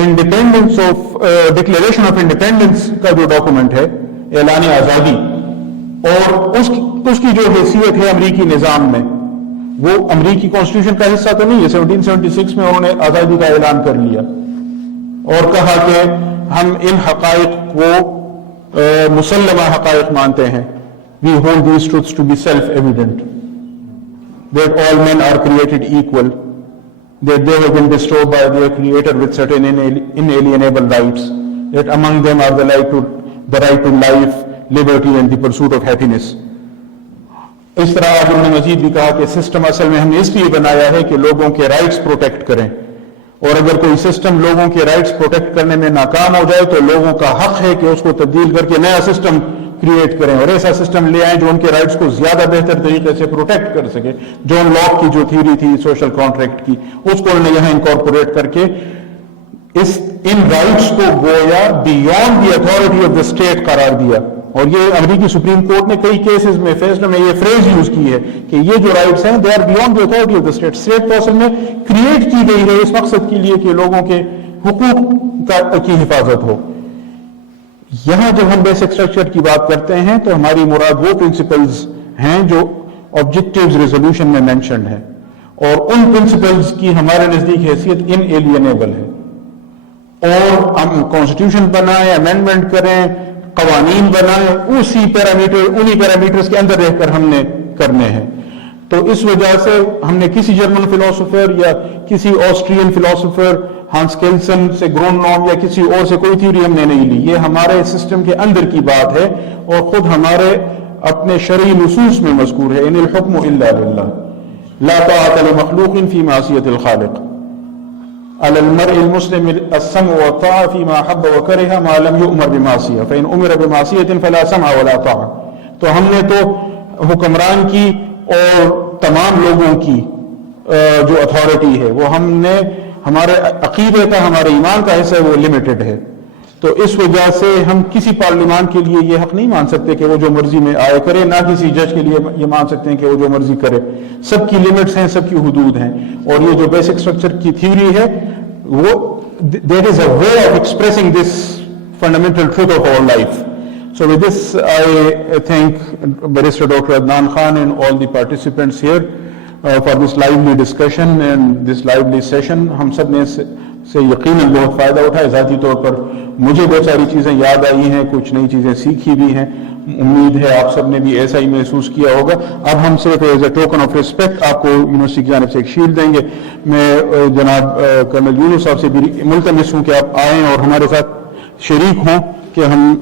independence of declaration of independence کا جو ڈاکومنٹ ہے، اعلان آزادی، اور اس کی جو حیثیت ہے امریکی نظام میں، وہ امریکی کانسٹیٹیوشن کا حصہ تو نہیں ہے۔ 1776 میں انہوں نے آزادی کا اعلان کر لیا اور کہا کہ ہم ان حقائق کو مسلمہ حقائق مانتے ہیں۔ We hold these truths to be self-evident, that all men are created equal, that they have been bestowed by their Creator with certain inalienable rights, that among them are the right to life, liberty and the pursuit of happiness. اس طرح آج انہوں نے مزید بھی کہا کہ سسٹم اصل میں ہم نے اس لیے بنایا ہے کہ لوگوں کے رائٹس پروٹیکٹ کریں، اور اگر کوئی سسٹم لوگوں کے رائٹس پروٹیکٹ کرنے میں ناکام ہو جائے تو لوگوں کا حق ہے کہ اس کو تبدیل کر کے نیا سسٹم کریٹ کریں اور ایسا سسٹم لے آئیں جو ان کے رائٹس کو زیادہ بہتر طریقے سے پروٹیکٹ کر سکے۔ جان لاک کی جو تھیوری تھی سوشل کانٹریکٹ کی، اس کو انہوں نے یہاں انکارپوریٹ کر کے ان رائٹس کو گویا beyond the authority of the state قرار دیا۔ اور یہ امریکی سپریم کورٹ نے کئی کیسز میں فیصلوں میں یہ فریز یوز کی ہے کہ یہ جو رائٹس ہیں they are beyond the authority of the state. State تو اصل میں کریٹ کی گئی ہے اس مقصد کے لیے کہ لوگوں کے حقوق کی حفاظت ہو۔ یہاں جب ہم بیسک اسٹرکچر کی بات کرتے ہیں تو ہماری مراد وہ پرنسپلز ہیں جو آبجیکٹیوز ریزولوشن میں مینشنڈ ہیں، اور ان پرنسپلز کی ہمارے نزدیک حیثیت انیلینیبل ہے، اور ہم کانسٹیٹیوشن بنائیں، امینڈمنٹ کریں، قوانین بنائیں، انہی پیرامیٹرز کے اندر رہ کر ہم نے کرنے ہیں۔ تو اس وجہ سے ہم نے کسی جرمن فلاسفر یا کسی آسٹرین فلاسفر ہانس کیلسن سے گرون نام یا کسی اور سے کوئی تھیوری ہم نے نہیں لی، یہ ہمارے سسٹم کے اندر کی بات ہے اور خود ہمارے اپنے شرعی نصوص میں مذکور ہے، ان الحکم الا للہ لا طاعۃ لمخلوق فی معصیۃ الخالق، علی المرء المسلم السمع والطاعة فيما حب وكره ما لم يؤمر بمعصیہ فإن أمر بمعصیۃ فلا سمع ولا طاعة۔ تو ہم نے تو حکمران کی اور تمام لوگوں کی جو اتھارٹی ہے وہ ہم نے ہمارے عقیدے کا ہمارے ایمان کا حصہ ہے وہ لمیٹڈ ہے. تو اس وجہ سے ہم کسی پارلیمان کے لیے یہ حق نہیں مان سکتے کہ وہ جو مرضی میں آئے کرے, نہ کسی جج کے لیے یہ مان سکتے ہیں کہ وہ جو مرضی کرے. سب کی لمٹس ہیں, سب کی حدود ہیں, اور یہ جو بیسک اسٹرکچر کی تھیوری ہے وہ there is a way of expressing this fundamental truth of our life. So with this I thank Barrister Dr. Adnan Khan and all the participants here for this lively discussion and this lively session. ہم سب نے سے یقیناً بہت فائدہ اٹھایا. ذاتی طور پر مجھے بہت ساری چیزیں یاد آئی ہیں, کچھ نئی چیزیں سیکھی بھی ہیں. امید ہے آپ سب نے بھی ایسا ہی محسوس کیا ہوگا. اب ہم صرف as a token of respect آپ کو یونیورسٹی کی جانب سے ایک شیلڈ دیں گے. میں جناب کرنل یونس صاحب سے بھی ملتمس ہوں کہ آپ آئیں اور ہمارے ساتھ شریک ہوں کہ ہم